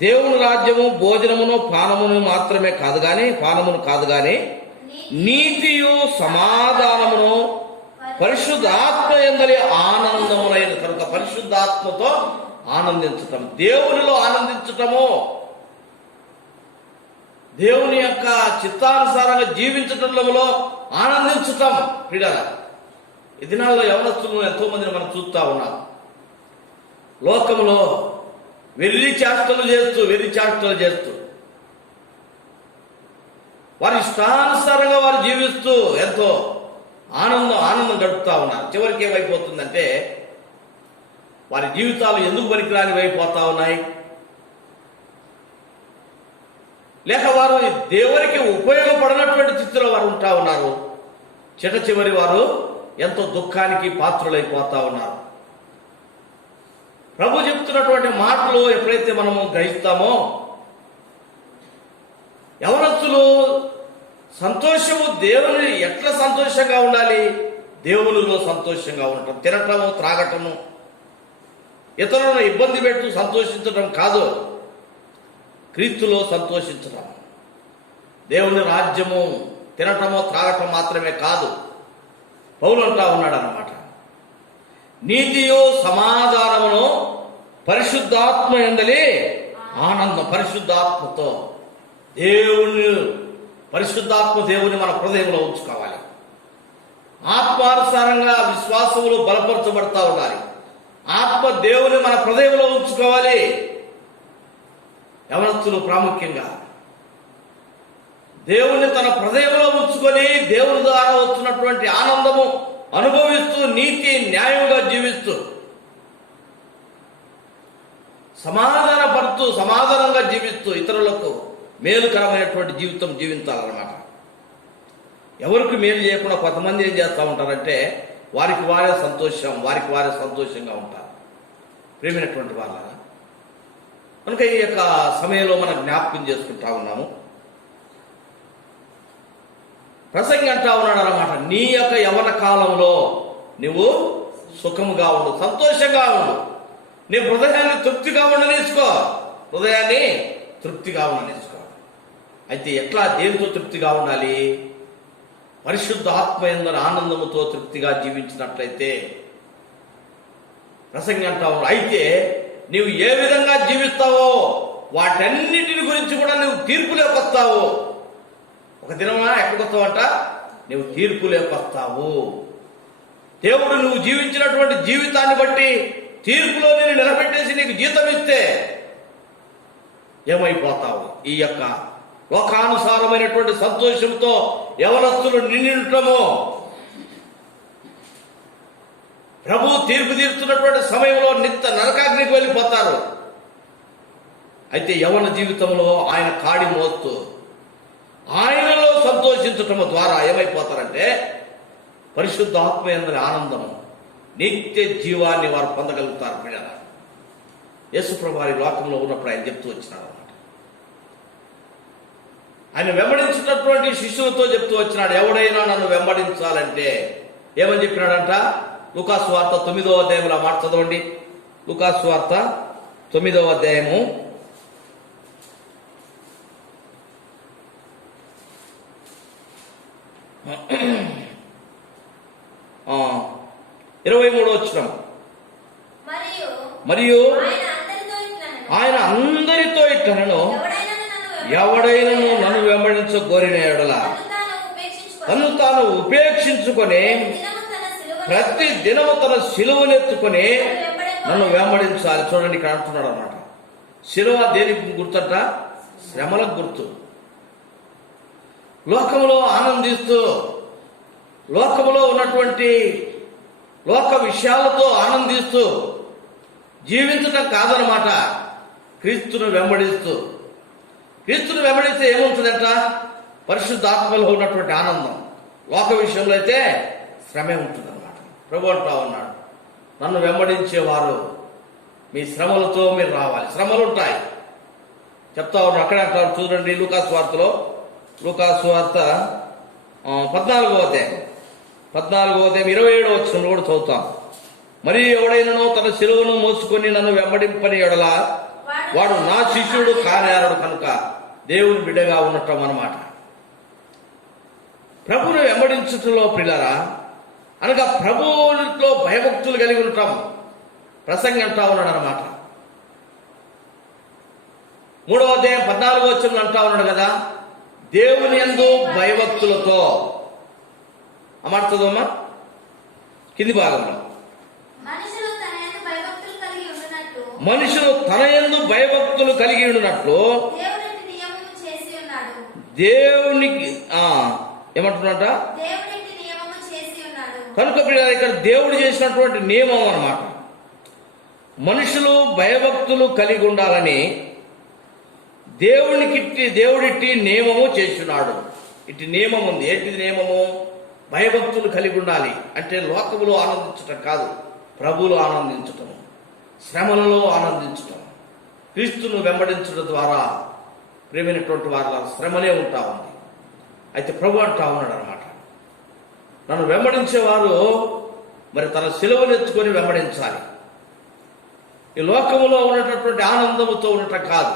దేవుని రాజ్యము భోజనమును పానమును మాత్రమే కాదు గాని నీతియు సమాధానమును పరిశుద్ధాత్మ యందలి ఆనందములైన. కనుక పరిశుద్ధాత్మతో ఆనందించటం, దేవునిలో ఆనందించటము, దేవుని యొక్క చిత్తానుసారంగా జీవించటంలో ఆనందించటం. ప్రియులారా, ఈ దినాల్లో యవనస్తులను ఎంతో మందిని మనం చూస్తా ఉన్నాం. లోకంలో వెర్రి చేష్టలు చేస్తూ వారి ఇష్టానుసారంగా వారు జీవిస్తూ ఎంతో ఆనందం గడుపుతా ఉన్నారు. చివరికి ఏమైపోతుందంటే వారి జీవితాలు ఎందుకు పనికిరానివి అయిపోతా ఉన్నాయి, లేక వారు దేవునికి ఉపయోగపడినటువంటి స్థితిలో వారు ఉంటా ఉన్నారు. చివరి వారు ఎంతో దుఃఖానికి పాత్రులైపోతా ఉన్నారు. ప్రభు చెప్తున్నటువంటి మాటలు ఎప్పుడైతే మనము గ్రహిస్తామో, యవనస్తులు సంతోషము, దేవుని ఎట్లా సంతోషంగా ఉండాలి? దేవునిలో సంతోషంగా ఉండటం, తినటము, త్రాగటము, ఇతరులను ఇబ్బంది పెడుతూ సంతోషించడం కాదు, క్రీస్తులో సంతోషించటం. దేవుని రాజ్యము తినటము, త్రాగటం మాత్రమే కాదు. పౌలు అంటా ఉన్నాడు అన్నమాట, నీతియు సమాధానమును పరిశుద్ధాత్మ యందలి ఆనందం. పరిశుద్ధాత్మతో దేవుని మన హృదయంలో ఉంచుకోవాలి. ఆత్మానుసారంగా విశ్వాసములు బలపరచబడతా ఉండాలి. ఆత్మ దేవుని మన హృదయంలో ఉంచుకోవాలి. యవనస్తులు ప్రాముఖ్యంగా దేవుని తన హృదయంలో ఉంచుకొని దేవుని ద్వారా వచ్చినటువంటి ఆనందము అనుభవిస్తూ నీతి న్యాయంగా జీవిస్తూ సమాధానంగా జీవిస్తూ ఇతరులకు మేలుకరమైనటువంటి జీవితం జీవించాలన్నమాట. ఎవరికి మేలు చేయకుండా కొంతమంది ఏం చేస్తూ ఉంటారంటే వారికి వారే సంతోషంగా ఉంటారు. ప్రేమైనటువంటి వాళ్ళ కనుక ఈ యొక్క సమయంలో మనం జ్ఞాపకం చేసుకుంటా ఉన్నాము. ప్రసంగి అంటా ఉన్నాడు అన్నమాట, నీ యొక్క యవ్వన కాలంలో నువ్వు సుఖముగా ఉండు, సంతోషంగా ఉండు, నీ హృదయాన్ని తృప్తిగా ఉండనిసుకో. అయితే ఎట్లా, దేనితో తృప్తిగా ఉండాలి? పరిశుద్ధ ఆత్మ యందు ఆనందముతో తృప్తిగా జీవించినట్లయితే ప్రసంగి అంటా ఉన్నాడు. అయితే నీవు ఏ విధంగా జీవిస్తావో వాటన్నిటిని గురించి కూడా నువ్వు తీర్పులోకి వస్తావు. ఒక దినమా ఎక్కడికి వస్తావంట? నువ్వు తీర్పులోకి వస్తావు. దేవుడు నువ్వు జీవించినటువంటి జీవితాన్ని బట్టి తీర్పులో నేను నిలబెట్టేసి నీకు జీతం ఇస్తే ఏమైపోతావు? ఈ యొక్క లోకానుసారమైనటువంటి సంతోషంతో యవనస్తులు నిండినటము, ప్రభు తీర్పు తీరుతున్నటువంటి సమయంలో నిత్య నరకాగ్నికి వెళ్ళిపోతారు. అయితే యవన జీవితంలో ఆయన కాడి మోస్తూ ఆయనలో సంతోషించటము ద్వారా ఏమైపోతారంటే పరిశుద్ధ ఆత్మ యందు ఆనందము, నిత్య జీవాన్ని వారు పొందగలుగుతారు. పిల్లల యేసుప్రభు వారి లోకంలో ఉన్నప్పుడు ఆయన చెప్తూ వచ్చినాడు అన్నమాట. ఆయన వెంబడించినటువంటి శిష్యులతో చెప్తూ వచ్చినాడు, ఎవడైనా నన్ను వెంబడించాలంటే ఏమని చెప్పినాడంట? లూకాసు వార్త 9వ అధ్యాయంలో మాట చదవండి. లూకాసు వార్త 9వ అధ్యాయము 23వ వచనం. మరియు ఆయన అందరితో ఇట్లనెను, ఎవడైనను నన్ను వెంబడించగోరిన యెడల తన్ను తాను ఉపేక్షించుకొని ప్రతి దినము తన సిలువనెత్తుకొని నన్ను వెంబడించాలి. చూడండి, ఇక్కడ అంటున్నాడు అన్నమాట. సిలువ దేనికి గుర్తట? శ్రమలకు గుర్తు. లోకములో ఆనందిస్తూ, లోకములో ఉన్నటువంటి లోక విషయాలతో ఆనందిస్తూ జీవించటం కాదనమాట. క్రీస్తును వెంబడిస్తే ఏముంటుందంట? పరిశుద్ధాత్మలో ఉన్నటువంటి ఆనందం. లోక విషయంలో అయితే శ్రమే ఉంటుందన్నమాట. ప్రభు అంటా ఉన్నాడు, నన్ను వెంబడించేవారు మీ శ్రమలతో మీరు రావాలి. శ్రమలు ఉంటాయి చెప్తా ఉన్నాడు. అక్కడే అంటారు చూడండి, లూకాసు వార్తలో, లూకాసు వార్త 14వ అధ్యాయం 27వ వచనంలో కూడా చదువుతాం. మరి ఎవడైనానో తన సిలువను మోసుకొని నన్ను వెంబడింపని యెడల వాడు నా శిష్యుడు కానేరడు కనుక దేవుని బిడ్డగా ఉండటం అన్నమాట. ప్రభువును వెంబడించటంలో ప్రియులారా అనగా ప్రభువులో భయభక్తులు కలిగి ఉండటం ప్రసంగి అంటా ఉన్నాడు అన్నమాట. 3వ అధ్యాయం 14వ వచనం అంటా ఉన్నాడు కదా, దేవుని యందు భయభక్తులతో. అమర్చదమ్మా కింది భాగంలో, మనుషులు తన యందు భయభక్తులు కలిగి ఉండినట్లు దేవునికి ఏమంటున్నట కనుక ఇక్కడ దేవుడు చేసినటువంటి నియమం అన్నమాట. మనుషులు భయభక్తులు కలిగి ఉండాలని దేవుడిట్టి నియమము చేస్తున్నాడు. ఇటు నియమం ఉంది. ఏంటిది నియమము? భయభక్తులు కలిగి ఉండాలి. అంటే లోకములో ఆనందించటం కాదు, ప్రభువులో ఆనందించటం, శ్రమలలో ఆనందించటం. క్రీస్తును వెంబడించడం ద్వారా ప్రేమైనటువంటి వారి శ్రమనే ఉంటా ఉంది. అయితే ప్రభు అంటా ఉన్నాడు అనమాట, నన్ను వెంబడించేవారు మరి తన సిలువను ఎత్తుకొని వెంబడించాలి. ఈ లోకములో ఉన్నటువంటి ఆనందముతో ఉండటం కాదు,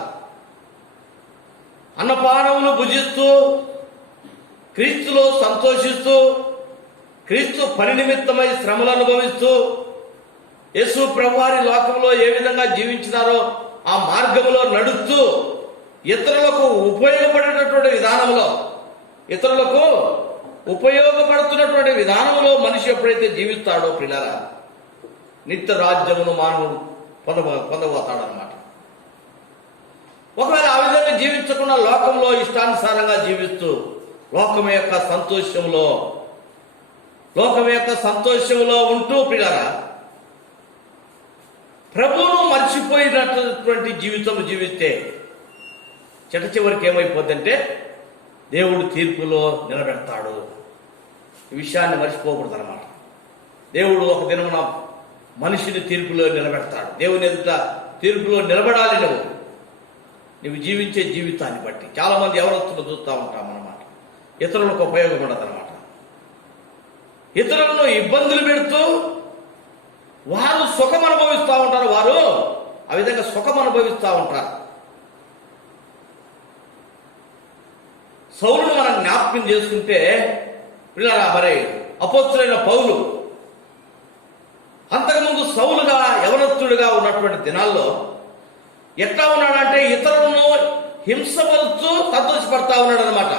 అన్నపానములు భుజిస్తూ క్రీస్తులో సంతోషిస్తూ క్రీస్తు పని నిమిత్తమై శ్రమలు అనుభవిస్తూ యేసు ప్రభువారి లోకంలో ఏ విధంగా జీవించినారో ఆ మార్గంలో నడుస్తూ ఇతరులకు ఉపయోగపడుతున్నటువంటి విధానంలో మనిషి ఎప్పుడైతే జీవిస్తాడో పిల్లల నిత్య రాజ్యమును మానవుడు పొందబోతాడనమాట. ఒకవేళ ఆ విధంగా జీవించకుండా లోకంలో ఇష్టానుసారంగా జీవిస్తూ లోకం యొక్క సంతోషంలో ఉంటూ పిల్లరా ప్రభువును మర్చిపోయినటువంటి జీవితం జీవిస్తే చిట్ట చివరికి ఏమైపోద్దంటే దేవుడు తీర్పులో నిలబెడతాడు. ఈ విషయాన్ని మర్చిపోకూడదు అనమాట. దేవుడు ఒక దినమున మనిషిని తీర్పులో నిలబెడతాడు. దేవుని ఎదుట తీర్పులో నిలబడాలి. నువ్వు జీవించే జీవితాన్ని బట్టి చాలా మంది ఎవరొస్తున్నా చూస్తూ ఉంటాం అన్నమాట. ఇతరులకు ఉపయోగం ఉండదు అనమాట. ఇతరులను ఇబ్బందులు పెడుతూ వారు సుఖం అనుభవిస్తూ ఉంటారు. వారు ఆ విధంగా సుఖం అనుభవిస్తూ ఉంటారు. సౌలును మనం జ్ఞాపకం చేసుకుంటే పిల్లరా, మరి అపోస్తులైన పౌలు అంతకుముందు సౌలుగా యవనస్తుడిగా ఉన్నటువంటి దినాల్లో ఎట్లా ఉన్నాడంటే ఇతరులను హింసపరుస్తూ సంతోషపడతా ఉన్నాడు అనమాట.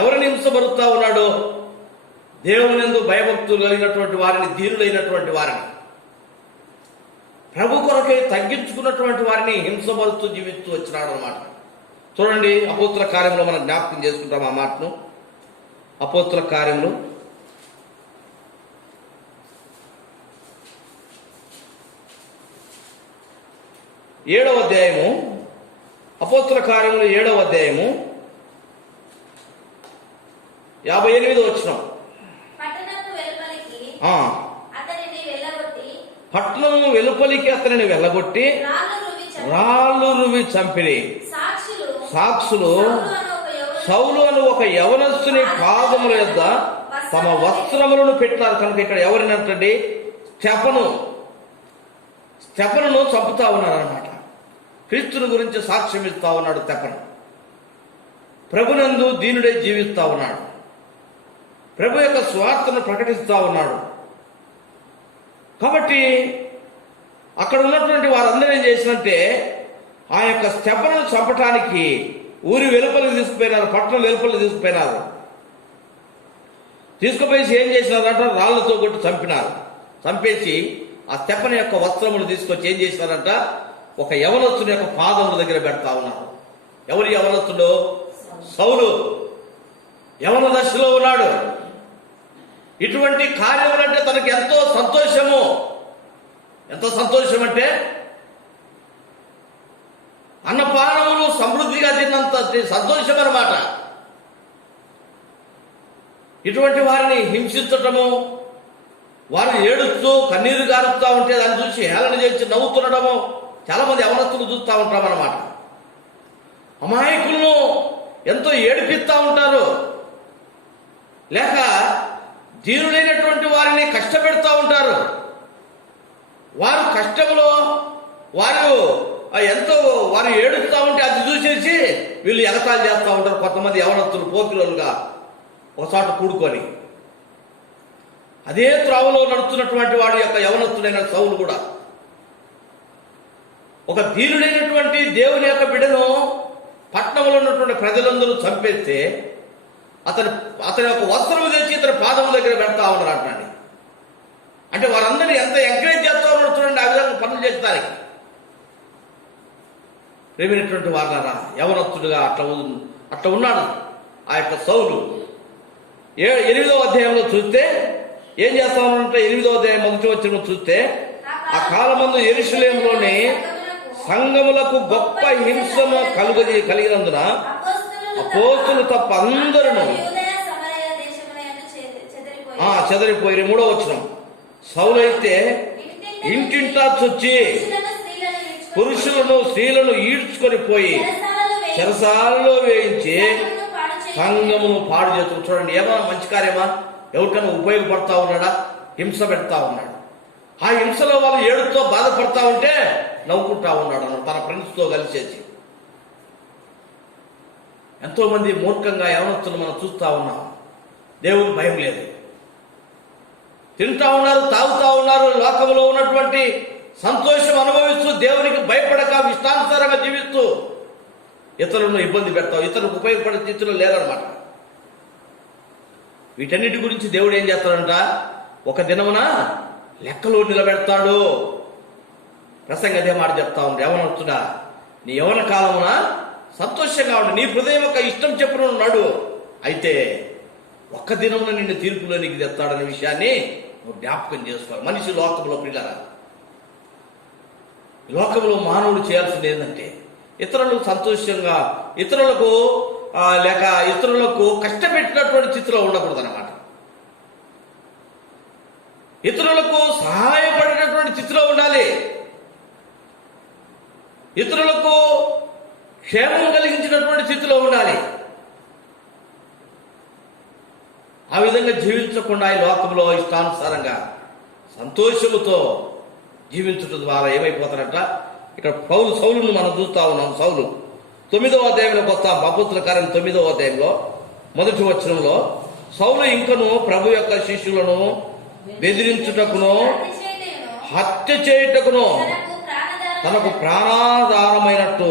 ఎవరిని హింసపరుస్తూ ఉన్నాడు? దేవునియందు భయభక్తులు అయినటువంటి వారిని, దీనులైనటువంటి వారిని, ప్రభు కొరకై తగ్గించుకున్నటువంటి వారిని హింసపరుస్తూ జీవిస్తూ వచ్చినాడు అనమాట. చూడండి, అపోస్తుల కార్యంలో మనం జ్ఞాపకం చేసుకుంటాం ఆ మాటను. అపోస్తుల కార్యములు 7వ అధ్యాయము, అపోస్తుల కార్యములు 7వ అధ్యాయము 58వ వచనం. పట్టణము వెలుపలికి అతనిని వెళ్ళగొట్టి రాళ్ళు రువి చంపిరి. సాక్షులు సౌలు అను ఒక యవనస్తుని పాదముల యొద్ద తమ వస్త్రములను పెట్టారు. కనుక ఇక్కడ ఎవరినంటే స్టెఫనును చంపుతా ఉన్నారన్నమాట. క్రీస్తుని గురించి సాక్ష్యం ఇస్తా ఉన్నాడు స్టెఫను. ప్రభునందు దీనుడై జీవిస్తా ఉన్నాడు. ప్రభు యొక్క స్వార్థను ప్రకటిస్తా ఉన్నాడు. కాబట్టి అక్కడ ఉన్నటువంటి వారందరూ ఏం చేసినంటే ఆ యొక్క స్టెఫనును చంపటానికి ఊరి వెలుపలికి తీసుకుపోయినారు, పట్టణం వెలుపలికి తీసుకుపోయినారు. తీసుకుపోయేసి ఏం చేసినారంట? రాళ్లతో కొట్టి చంపినారు. చంపేసి ఆ స్టెఫను యొక్క వస్త్రములు తీసుకొచ్చి ఏం చేసినారంట? ఒక యవనస్తుని యొక్క పాదముల దగ్గర పెడతా ఉన్నారు. ఎవరి యవనస్తుడు? సౌలు. యవన దశలో ఉన్నాడు. ఇటువంటి కార్యములంటే తనకు ఎంతో సంతోషము. ఎంత సంతోషం అంటే అన్నపానములు సమృద్ధిగా తిన్నంత సంతోషం అన్నమాట. ఇటువంటి వారిని హింసించటము, వారు ఏడుస్తూ కన్నీరు గారుస్తూ ఉంటే దాన్ని చూసి హేళన చేసి నవ్వుతుండటము చాలా మంది యవనస్తులు చూస్తూ ఉంటాం అన్నమాట. అమాయకులను ఎంతో ఏడిపిస్తూ ఉంటారు. లేక దీనులైనటువంటి వారిని కష్టపెడతా ఉంటారు. వారు కష్టంలో వారు ఏడుస్తూ ఉంటే అది చూసేసి వీళ్ళు ఎగతాళి చేస్తూ ఉంటారు. కొంతమంది యవనస్తులు పోకిరులుగా ఒకసారి కూడుకొని అదే త్రోవలో నడుస్తున్నటువంటి వాడి యొక్క యవనస్తుడైన సౌలు కూడా ఒక దీనుడైనటువంటి దేవుని యొక్క బిడ్డను పట్టణంలో ఉన్నటువంటి ప్రజలందరూ చంపేస్తే అతని యొక్క వస్త్రం తెచ్చి ఇతని పాదం దగ్గర పెడతా ఉన్నారు అంటాడు. అంటే వారందరినీ ఎంత ఎంకరేజ్ చేస్తా ఉన్నారు చూడండి, ఆ విధంగా పనులు చేస్తానికి. ప్రేమైనటువంటి వారులారా, యవనస్తుడుగా అట్లా ఉన్నాడు ఆ యొక్క సౌలు. 8వ అధ్యాయంలో చూస్తే ఏం చేస్తా ఉన్నారంటే 8వ అధ్యాయం 1వ వచనం చూస్తే ఆ కాలమందు యెరూషలేములోని సంఘములకు గొప్ప హింసను కలిగినందున అపోస్తులు తప్ప అందరూ చెదరిపోయి. 3వ వచనం, సౌలైతే ఇంటింటా చొచ్చి పురుషులను స్త్రీలను ఈడ్చుకొని పోయి చెరసాలలో వేయించి సంఘమును పాడు చేస్తూ. చూడండి, ఏమన్నా మంచి కార్యమా? ఎవరికైనా ఉపయోగపడతా ఉన్నాడా? హింస పెడతా ఉన్నాడు. ఆ హింసలో వాళ్ళు ఏడుతో బాధపడతా ఉంటే నవ్వుకుంటా ఉన్నాడు తన ఫ్రెండ్స్తో కలిసేసి. ఎంతో మంది మూర్ఖంగా యవనస్తులు మనం చూస్తూ ఉన్నాం. దేవుని భయం లేదు. తింటా ఉన్నారు, తాగుతా ఉన్నారు, లోకంలో ఉన్నటువంటి సంతోషం అనుభవిస్తూ దేవునికి భయపడక ఇష్టానుసారంగా జీవిస్తూ ఇతరులను ఇబ్బంది పెడతావు. ఇతరులకు ఉపయోగపడే స్థితిలో లేరనమాట. వీటన్నిటి గురించి దేవుడు ఏం చేస్తాడంట? ఒక దినమున లెక్కలో నిలబెడతాడు. ప్రసంగ అదే మాట చెప్తా ఉంది. యవనస్తుడా, నీ యవన కాలమున సంతోషంగా ఉండు, నీ హృదయం యొక్క ఇష్టం చెప్పున ఉన్నాడు. అయితే ఒక్క దినమున నిన్ను తీర్పులోనికి తెస్తాడనే విషయాన్ని నువ్వు జ్ఞాపకం చేసుకోవాలి. మనిషి లోకంలో పిల్లరా, లోకంలో మానవుడు చేయాల్సింది ఏంటంటే ఇతరులకు సంతోషంగా, ఇతరులకు లేక ఇతరులకు కష్టపెట్టినటువంటి స్థితిలో ఉండకూడదు అన్నమాట. ఇతరులకు సహాయపడినటువంటి స్థితిలో ఉండాలి. ఇతరులకు క్షేమం కలిగించినటువంటి స్థితిలో ఉండాలి. ఆ విధంగా జీవించకుండా ఈ లోకంలో ఇష్టానుసారంగా సంతోషముతో జీవించడం ద్వారా ఏమైపోతారంట, ఇక్కడ సౌలును మనం చూస్తా ఉన్నాం. సౌలు 9వ అధ్యాయంలోకి వస్తాం. అపోస్తుల కార్యం 9వ అధ్యాయంలో 1వ వచనంలో, సౌలు ఇంకను ప్రభు యొక్క శిష్యులను బెదిరించుటకును హత్య చేయుటకును తనకు ప్రాణాధారమైనట్టు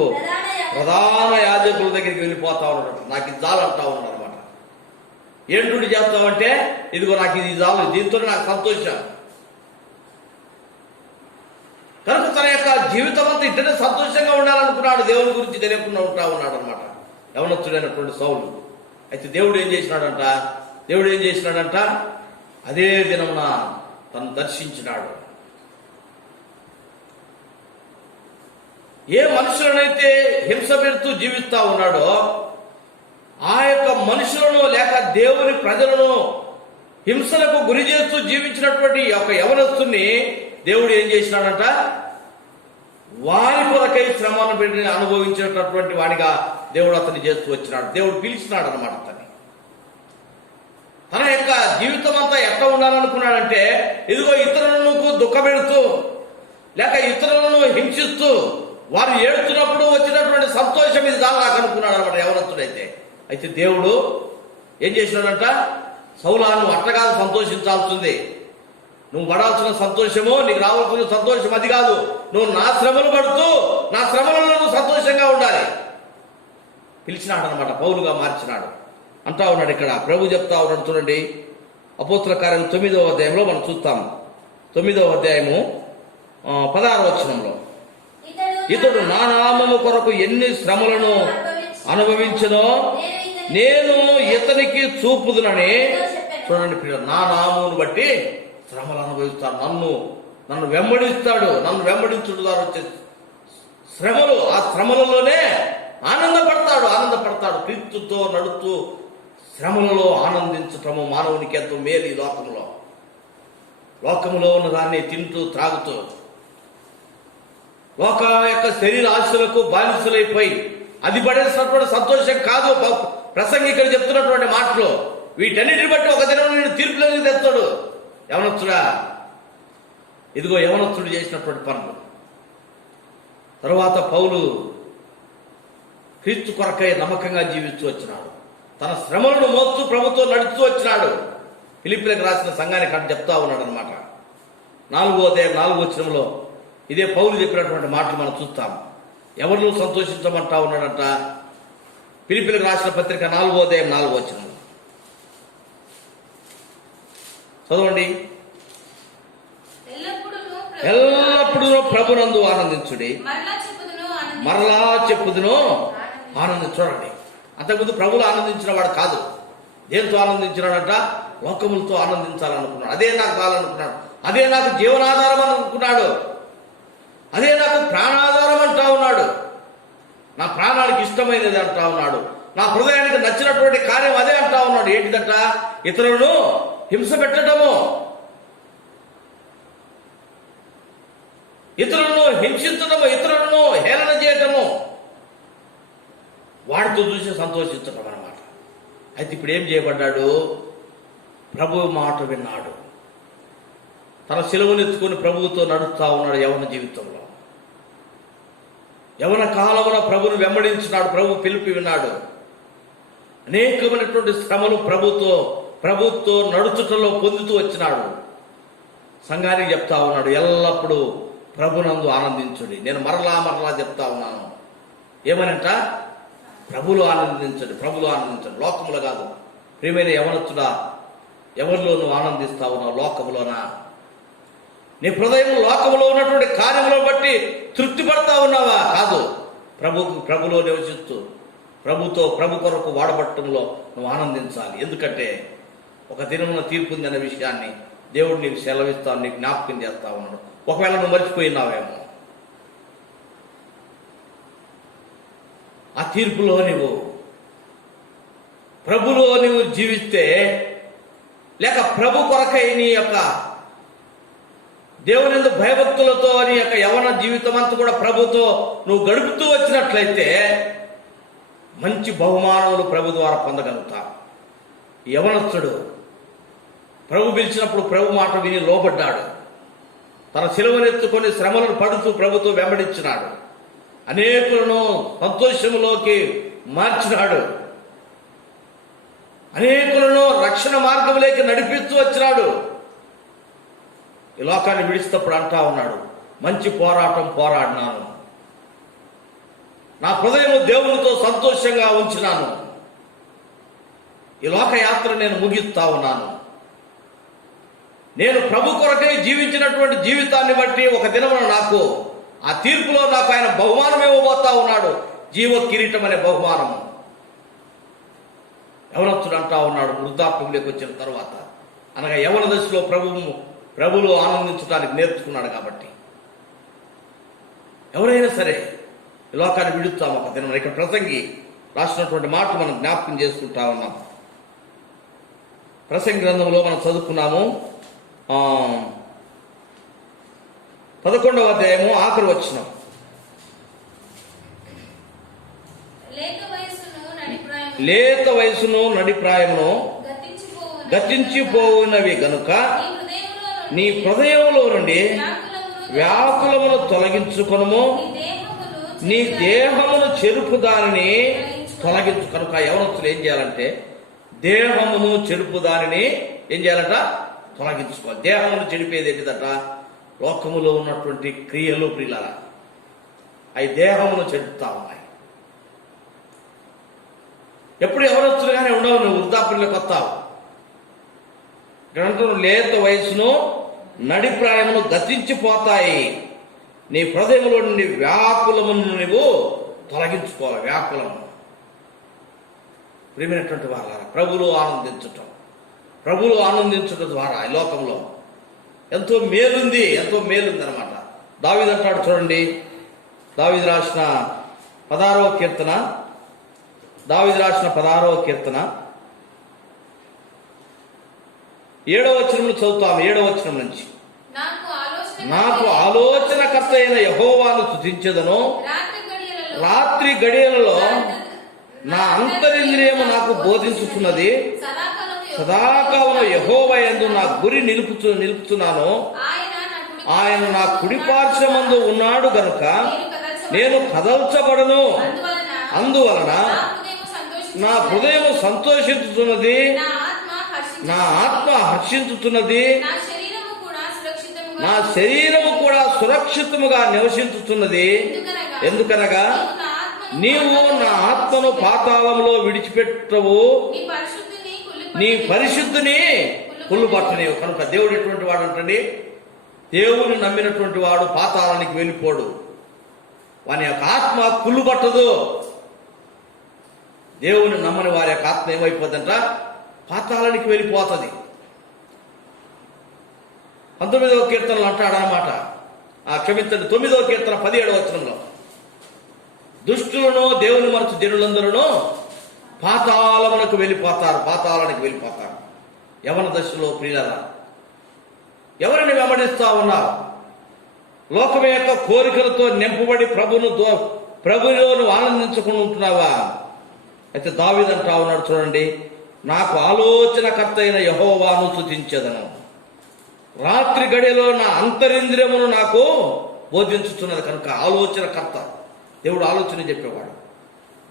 ప్రధాన యాజకుల దగ్గరికి వెళ్ళిపోతా ఉన్నాడు. నాకు ఇది చాలు అంటా ఉన్నాడు అనమాట. ఏంటి చేస్తామంటే, ఇదిగో నాకు ఇది చాలు, దీంతో నాకు సంతోషం. కనుక తన యొక్క జీవితం అంతా ఇద్దరే సంతోషంగా ఉండాలనుకున్నాడు. దేవుని గురించి తెలియకుండా ఉంటా ఉన్నాడు అనమాట యవనస్తుడైనటువంటి సౌలు. అయితే దేవుడు ఏం చేసినాడంట, అదే దినమున తను దర్శించినాడు. ఏ మనుషులనైతే హింస పెడుతూ జీవిస్తా ఉన్నాడో ఆ యొక్క మనుషులను లేక దేవుని ప్రజలను హింసలకు గురి చేస్తూ జీవించినటువంటి యొక్క యవనస్తుని దేవుడు ఏం చేసినాడంట, వారి కొరకై శ్రమను పెట్టి అనుభవించినటువంటి వాడిగా దేవుడు అతన్ని చేస్తూ వచ్చినాడు. దేవుడు పిలిచినాడు అనమాట. తన యొక్క జీవితం అంతా ఎట్లా ఉండాలనుకున్నాడంటే, ఇదిగో ఇతరులను దుఃఖపెడుతూ లేక ఇతరులను హింసిస్తూ వారు ఏడుతున్నప్పుడు వచ్చినటువంటి సంతోషం ఇది దాని నాకు అనుకున్నాడు అనమాట యవనస్తుడైతే. అయితే దేవుడు ఏం చేసినాడంట, సౌలా, నువ్వు అట్టగా సంతోషించాల్సింది, నువ్వు పడాల్సిన సంతోషము, నీకు రావాల్సిన సంతోషం అది కాదు, నువ్వు నా శ్రమలు పడుతూ నా శ్రమలలో నువ్వు సంతోషంగా ఉండాలి. పిలిచినాడు అనమాట, పౌలుగా మార్చినాడు. అంటా ఉన్నాడు ఇక్కడ ప్రభు చెప్తా ఉన్నాడు. చూడండి, అపోస్తుల కార్యం 9వ అధ్యాయంలో మనం చూస్తాం. 9వ అధ్యాయము 16వ వచనంలో, ఇతడు నా నామము కొరకు ఎన్ని శ్రమలను అనుభవించనో నేను ఇతనికి చూపుదునని. చూడండి, నా నామమును బట్టి శ్రమలు అనుభవిస్తాడు. నన్ను వెంబడిస్తాడు. నన్ను వెంబడించుడు ద్వారా వచ్చే శ్రమలు, ఆ శ్రమలలోనే ఆనందపడతాడు. క్రీస్తుతో నడుస్తూ శ్రమలలో ఆనందించటము మానవునికి ఎంతో మేలు. ఈ లోకములో ఉన్న దాన్ని తింటూ త్రాగుతూ లోక యొక్క శరీర ఆశలకు బానిసలైపోయి అది పడేసినటువంటి సంతోషం కాదు ప్రసంగి ఇక్కడ చెప్తున్నటువంటి మాటలు. వీటన్నిటిని బట్టి ఒక దినం నేను తీర్పులోకి తెస్తాడు. యవనస్తుడా, ఇదిగో యవనస్తుడు చేసినటువంటి పనులు. తరువాత పౌలు క్రీస్తు కొరకై నమ్మకంగా జీవిస్తూ వచ్చినాడు. తన శ్రమలను మోస్తూ ప్రభుతో నడుస్తూ వచ్చినాడు. ఫిలిప్పీలకు రాసిన సంఘానికి అంటే చెప్తా ఉన్నాడు అనమాట. 4వ అధ్యాయం 4వ వచనంలో ఇదే పౌలు చెప్పినటువంటి మాటలు మనం చూస్తాం. ఎవరిని సంతోషించమంటా ఉన్నాడంట. ఫిలిప్పీలకు రాసిన పత్రిక 4వ అధ్యాయం 4వ వచనం చదవండి. ఎల్లప్పుడూ ప్రభునందు ఆనందించుడి, మరలా చెప్పుదును ఆనందించు. చూడండి, అంతకుముందు ప్రభులు ఆనందించిన వాడు కాదు. దేంతో ఆనందించినాడంట? లోకములతో ఆనందించాలనుకున్నాడు. అదే నాకు కావాలనుకున్నాడు. అదే నాకు జీవనాధారం అని అనుకున్నాడు. అదే నాకు ప్రాణాధారం అంటా ఉన్నాడు. నా ప్రాణానికి ఇష్టమైనది అంటా ఉన్నాడు. నా హృదయానికి నచ్చినటువంటి కార్యం అదే అంటా ఉన్నాడు. ఏంటిదంట? ఇతరులను హింస పెట్టడము, ఇతరులను హింసించడము, ఇతరులను హేళన చేయటము, వాడితో చూసి సంతోషించడం అన్నమాట. అయితే ఇప్పుడు ఏం చేయబడ్డాడు? ప్రభు మాట విన్నాడు. తన సిలువనెత్తుకుని ప్రభువుతో నడుస్తా ఉన్నాడు యవన జీవితంలో. యవన కాలమున ప్రభును వెంబడించినాడు. ప్రభు పిలుపు విన్నాడు. అనేకమైనటువంటి శ్రమలు ప్రభుతో నడుచుటలో పొందుతూ వచ్చినాడు. సంఘానికి చెప్తా ఉన్నాడు, ఎల్లప్పుడూ ప్రభునందు ఆనందించుడి. నేను మరలా చెప్తా ఉన్నాను. ఏమనంట? ప్రభులు ఆనందించండి. లోకములో కాదు. ప్రియమైన యవనస్తుడా, ఎవరిలో నువ్వు ఆనందిస్తా ఉన్నావు? లోకములోనా? నీ హృదయం లోకంలో ఉన్నటువంటి కార్యములను బట్టి తృప్తి పడతా ఉన్నావా? కాదు. ప్రభులో నివసిస్తూ ప్రభు కొరకు వాడబట్టంలో నువ్వు ఆనందించాలి. ఎందుకంటే ఒక దినమున తీర్పు ఉందనే విషయాన్ని దేవుడు నీకు సెలవిస్తాను, నీకు జ్ఞాపకం చేస్తా ఉన్నాడు. ఒకవేళ నువ్వు మర్చిపోయినావేమో, ఆ తీర్పులో ప్రభులో నువ్వు జీవిస్తే, లేక ప్రభు కొరకై నీ యొక్క దేవుని యందు భయభక్తులతో నీ యొక్క యవన జీవితం అంతా కూడా ప్రభుతో నువ్వు గడుపుతూ వచ్చినట్లయితే మంచి బహుమానములు ప్రభు ద్వారా పొందగలుగుతావు. యవనస్తుడు ప్రభు పిలిచినప్పుడు ప్రభు మాట విని లోబడ్డాడు. తన శిలువనెత్తుకొని శ్రమలను పడుతూ ప్రభుతో వెంబడించినాడు. అనేకులను సంతోషములోకి మార్చినాడు. అనేకులను రక్షణ మార్గంలోకి నడిపిస్తూ వచ్చినాడు. ఈ లోకాన్ని విడిచినప్పుడు అంటా ఉన్నాడు, మంచి పోరాటం పోరాడినాను, నా హృదయం దేవునితో సంతోషంగా ఉంచినాను, ఈ లోక యాత్ర నేను ముగిస్తా ఉన్నాను. నేను ప్రభు కొరకై జీవించినటువంటి జీవితాన్ని బట్టి ఒక దినమున నాకు ఆ తీర్పులో నాకు ఆయన బహుమానం ఇవ్వబోతా ఉన్నాడు, జీవ కిరీటం అనే బహుమానము. యవనస్తుడు అంటా ఉన్నాడు, వృద్ధాప్యంలోకి వచ్చిన తర్వాత, అనగా యవన దశలో ప్రభువులో ఆనందించడానికి నేర్చుకున్నాడు. కాబట్టి ఎవరైనా సరే ఈ లోకాన్ని విడుస్తాం ఒక దినం. ఇక్కడ ప్రసంగి రాసినటువంటి మాట మనం జ్ఞాపకం చేసుకుంటా ఉన్నాం. ప్రసంగి గ్రంథంలో మనం చదువుకున్నాము 11వ అధ్యాయము ఆఖరి వచనం. లేత వయసును నడిప్రాయమును గతించిపోవునవి గనుక నీ హృదయంలో నుండి వ్యాకులమును తొలగించుకొనుము, నీ దేహమును చెరుపు దానిని తొలగించు. కనుక యవనస్తులు ఏం చేయాలంటే దేహమును చెరుపు దానిని ఏం చేయాలంట? తొలగించుకోవాలి. దేహమును చెడిపేది ఏంటిదట? లోకములో ఉన్నటువంటి క్రియలు, ప్రియులారా, అవి దేహమును చెడుపుతా ఉన్నాయి. ఎప్పుడు యవనస్తులుగానే ఉండవు, నువ్వు వృద్ధాప్యంలోకి వస్తావు. ఇక్కడ లేత వయసును నడిప్రాయమును గతించిపోతాయి, నీ హృదయంలో నుండి వ్యాకులమును నువ్వు తొలగించుకోవాలి. వ్యాకులము ప్రియమైనటువంటి వాళ్ళ ప్రభువులో ఆనందించటం ద్వారా ఈ లోకంలో ఎంతో మేలుంది అనమాట. దావీదు అంటాడు చూడండి, దావీదు రాసిన 16వ కీర్తన 7వ వచనం చదువుతాము. 7వ వచనం నుంచి, నాకు ఆలోచనకర్త అయిన యెహోవాను స్తుతించెదను, రాత్రి గడియలలో నా అంతరింద్రియము నాకు బోధించుతున్నది, సదాకాలం యెహోవా యందు నా గురి నిలుపుతున్నాను. ఆయన నా కుడి పార్శ్వమందు ఉన్నాడు గనుక నేను కదల్చబడను. అందువలన నా హృదయం సంతోషించుతున్నది, నా ఆత్మ హర్షించుతున్నది, నా శరీరము కూడా సురక్షితముగా నివసించుతున్నది. ఎందుకనగా నీవు నా ఆత్మను పాతాళంలో విడిచిపెట్టవు, నీ పరిశుద్ధిని కుళ్ళుపట్టనేవు. కనుక దేవుడు ఎటువంటి వాడు అంటండి? దేవుని నమ్మినటువంటి వాడు పాతాళానికి వెళ్ళిపోడు, వాని యొక్క ఆత్మ కుళ్ళుపట్టదు. దేవుని నమ్మని వారి యొక్క ఆత్మ ఏమైపోతుందంట? పాతాళానికి వెళ్ళిపోతుంది. 19వ కీర్తనలో అంటాడనమాట, క్షమించండి 9వ కీర్తన 17వ వచనంలో, దుష్టులను దేవుని మనసు జనులందరూ పాతాళానికి వెళ్ళిపోతారు. యవన దశలో ప్రియులారా, ఎవరిని వెంబడిస్తా ఉన్నారు? లోకం యొక్క కోరికలతో నింపబడి ప్రభువులో ఆనందించకుండా ఉంటున్నావా? అయితే దావీదు అంటా ఉన్నాడు చూడండి, నాకు ఆలోచనకర్త అయిన యెహోవాను స్తుతించెదను, రాత్రి గడియలో నా అంతరింద్రియమును నాకు బోధించుతున్నది. కనుక ఆలోచనకర్త దేవుడు ఆలోచన చెప్పేవాడు.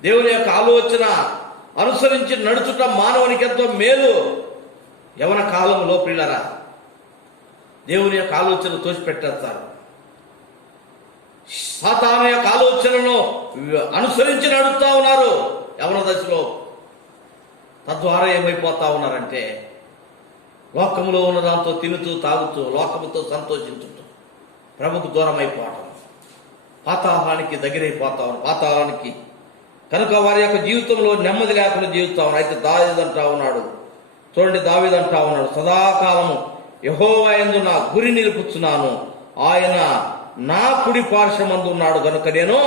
దేవుని యొక్క ఆలోచన అనుసరించి నడుచుట మానవునికి ఎంతో మేలు. యవన కాలంలో ప్రియులారా, దేవుని యొక్క ఆలోచన తోసిపెట్టేస్తారు. సాతాను యొక్క ఆలోచనను అనుసరించి నడుపుతా ఉన్నారు యవన దశలో. తద్వారా ఏమైపోతా ఉన్నారంటే లోకములో ఉన్న దాంతో తినుతూ తాగుతూ లోకముతో సంతోషించుతూ ప్రభుకు దూరం అయిపోవటం, పాతాళానికి దగ్గరైపోతాం, పాతాళానికి కనుక వారి యొక్క జీవితంలో నెమ్మది లేకుండా జీవిస్తాం. అయితే దావీదు అంటా ఉన్నాడు, చూడండి, దావీదు అంటా ఉన్నాడు, సదాకాలము యెహోవా యందు నా గురి నిలుపుచున్నాను, ఆయన నా కుడి పార్శ్వమందు ఉన్నాడు కనుక నేను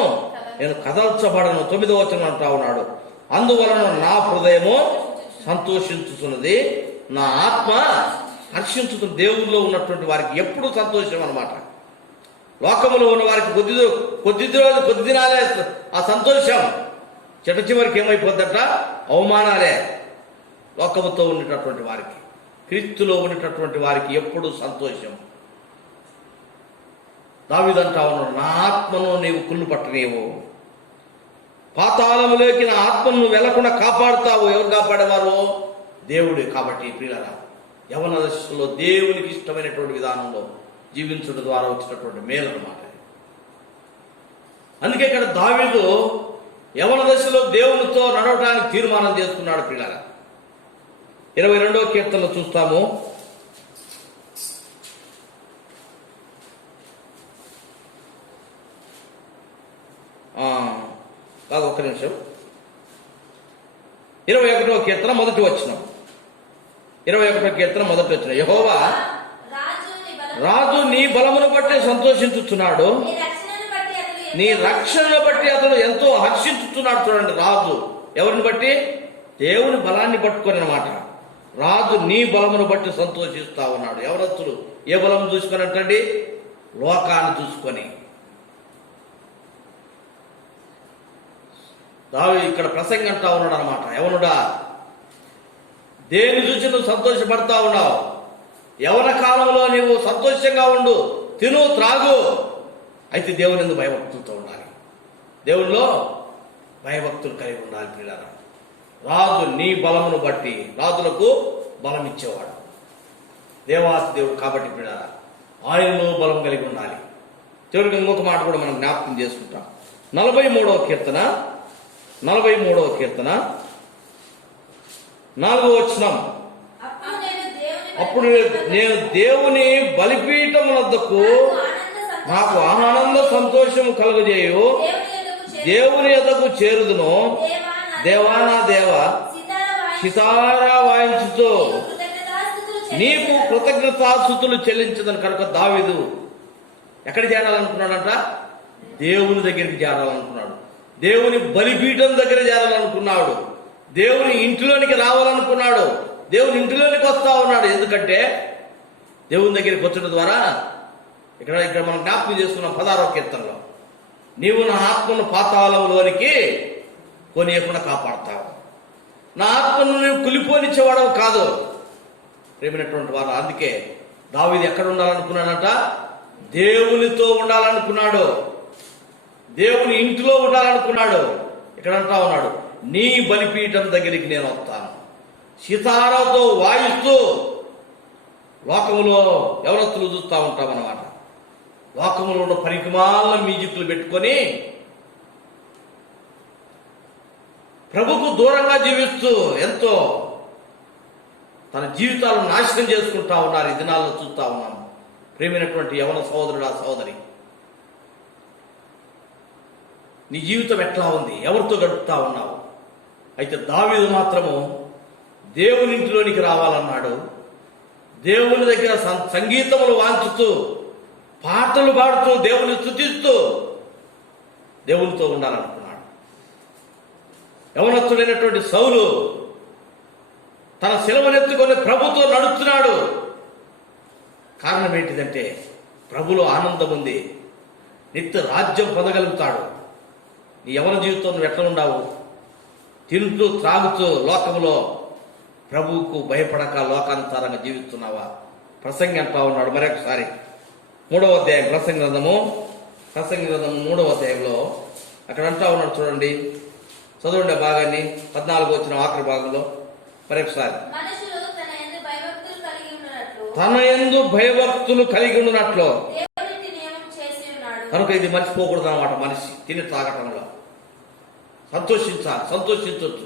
కదల్చబడను. 9వ వచనం అంటా ఉన్నాడు, అందువలన నా హృదయము సంతోషించుతున్నది, నా ఆత్మ హర్షించుతున్న. దేవుల్లో ఉన్నటువంటి వారికి ఎప్పుడు సంతోషం అన్నమాట. లోకములో ఉన్న వారికి కొద్ది దినాలే ఆ సంతోషం, చిట్ట చివరికి ఏమైపోద్దట, అవమానాలే. లోకముతో ఉండేటటువంటి వారికి, క్రీస్తులో ఉండేటటువంటి వారికి ఎప్పుడు సంతోషం. దావీదు అంటా ఉన్నాడు, నా ఆత్మను నీవు కుళ్ళు పట్టనీవు, పాతాళములోకి నా ఆత్మను నువ్వు వెళ్లకుండా కాపాడుతావు. ఎవరు కాపాడేవారు? దేవుడు. కాబట్టి ప్రియులారా, యవన దశలో దేవునికి ఇష్టమైనటువంటి విధానంలో జీవించడం ద్వారా వచ్చినటువంటి మేలు అన్నమాట. అందుకే ఇక్కడ దావీదు యవన దశలో దేవునితో నడవడానికి తీర్మానం చేసుకున్నాడు. ప్రియులారా, 22వ కీర్తనలో చూస్తాము. కాదు, ఒక్క నిమిషం. 21వ కీర్తన మొదటి వచనం. 21వ కీర్తన మొదటి వచనం. యెహోవా రాజు నీ బలమును బట్టి సంతోషించుతున్నాడు, నీ రక్షణను బట్టి అతడు ఎంతో హర్షించుతున్నాడు. చూడండి, రాజు ఎవరిని బట్టి? దేవుని బలాన్ని పట్టుకొని అన్నమాట. రాజు నీ బలమును బట్టి సంతోషిస్తా ఉన్నాడు. ఎవరొత్తులు ఏ బలం చూసుకొని అంటండి? లోకాన్ని చూసుకొని. దావీదు ఇక్కడ ప్రసంగం అంటా ఉన్నాడు అనమాట. యవనుడా, దేని చూసి నువ్వు సంతోషపడతా ఉన్నావు? యవన కాలంలో నీవు సంతోషంగా ఉండు, తిను, త్రాగు. అయితే దేవుని ఎందుకు భయభక్తులతో ఉండాలి, దేవునిలో భయభక్తులు కలిగి ఉండాలి. పిల్లరా, రాజు నీ బలమును బట్టి, రాజులకు బలం ఇచ్చేవాడు దేవాతి దేవుడు. కాబట్టి పిల్లరా, ఆయనలో బలం కలిగి ఉండాలి. చివరికి ఇంకొక మాట కూడా మనం జ్ఞాపకం చేసుకుంటాం. 43వ కీర్తన 4వ వచనం. అప్పుడు నేను దేవుని బలిపీఠం వద్దకు నాకు ఆనంద సంతోషము కలుగజేయు, దేవుని యొద్దకు చేరుదును. దేవా నా దేవ, సితారా వాయించుతో నీకు కృతజ్ఞతాస్తుతులు చెల్లించదని. కనుక దావీదు ఎక్కడ చేరాలనుకున్నాడంట? దేవుని దగ్గరికి చేరాలనుకున్నాడు, దేవుని బలిపీఠం దగ్గర చేరాలనుకున్నాడు, దేవుని ఇంటిలోనికి రావాలనుకున్నాడు, దేవుని ఇంటిలోనికి వస్తా ఉన్నాడు. ఎందుకంటే దేవుని దగ్గరికి వచ్చడం ద్వారా ఇక్కడ మనం జ్ఞాపకం చేసుకున్నాం 16వ కీర్తనలో, నీవు నా ఆత్మను పాతాళంలోనికి కొనియకుండా కాపాడతావు, నా ఆత్మను నువ్వు కులిపోనిచ్చేవాడవు కాదు. ప్రేమైనటువంటి వారు, అందుకే దావీదు ఎక్కడ ఉండాలనుకున్నాడంట? దేవునితో ఉండాలనుకున్నాడు, దేవుని ఇంటిలో ఉండాలనుకున్నాడు. ఇక్కడ అంటా ఉన్నాడు, నీ బలిపీఠం దగ్గరికి నేను వస్తాను, సితారాతో వాయిస్తూ. లోకములో ఎవరొత్తులు చూస్తూ ఉంటాం అన్నమాట. లోకములో ఉన్న పరికమాలను మ్యూజిక్లు పెట్టుకొని ప్రభుకు దూరంగా జీవిస్తూ ఎంతో తన జీవితాలను నాశనం చేసుకుంటా ఉన్నారు. ఈ దినాల్లో చూస్తూ ఉన్నాం. ప్రేమైనటువంటి యవన సహోదరుడా, సహోదరి, నీ జీవితం ఎట్లా ఉంది? ఎవరితో గడుపుతా ఉన్నావు? అయితే దావీదు మాత్రము దేవుని ఇంటిలోనికి రావాలన్నాడు. దేవుని దగ్గర సంగీతములు వాంచుతూ, పాటలు పాడుతూ, దేవుని స్తుతిస్తూ దేవునితో ఉండాలనుకున్నాడు. యవనస్తుడైనటువంటి సౌలు తన శిలవనెత్తుకొని ప్రభుతో నడుస్తున్నాడు. కారణం ఏంటిదంటే ప్రభులో ఆనందం ఉంది, నిత్య రాజ్యం పొందగలుగుతాడు. నీ యవన జీవితం నువ్వు ఎట్లా ఉండావు? తింటూ త్రాగుతూ లోకములో ప్రభువుకు భయపడక లోకానుసారంగా జీవిస్తున్నావా? ప్రసంగి అంటా ఉన్నాడు మరొకసారి. 3వ అధ్యాయం ప్రసంగి గ్రంథము 3వ అధ్యాయంలో అక్కడ అంటా ఉన్నాడు. చూడండి, చదవండి భాగాన్ని, 14 వచ్చిన ఆఖరి భాగంలో మరొకసారి. తన యందు భయభక్తులు కలిగి ఉన్నట్లు. కనుక ఇది మర్చిపోకూడదు అన్నమాట. మనిషి తిని తాగటంలో సంతోషించాలి, సంతోషించవచ్చు.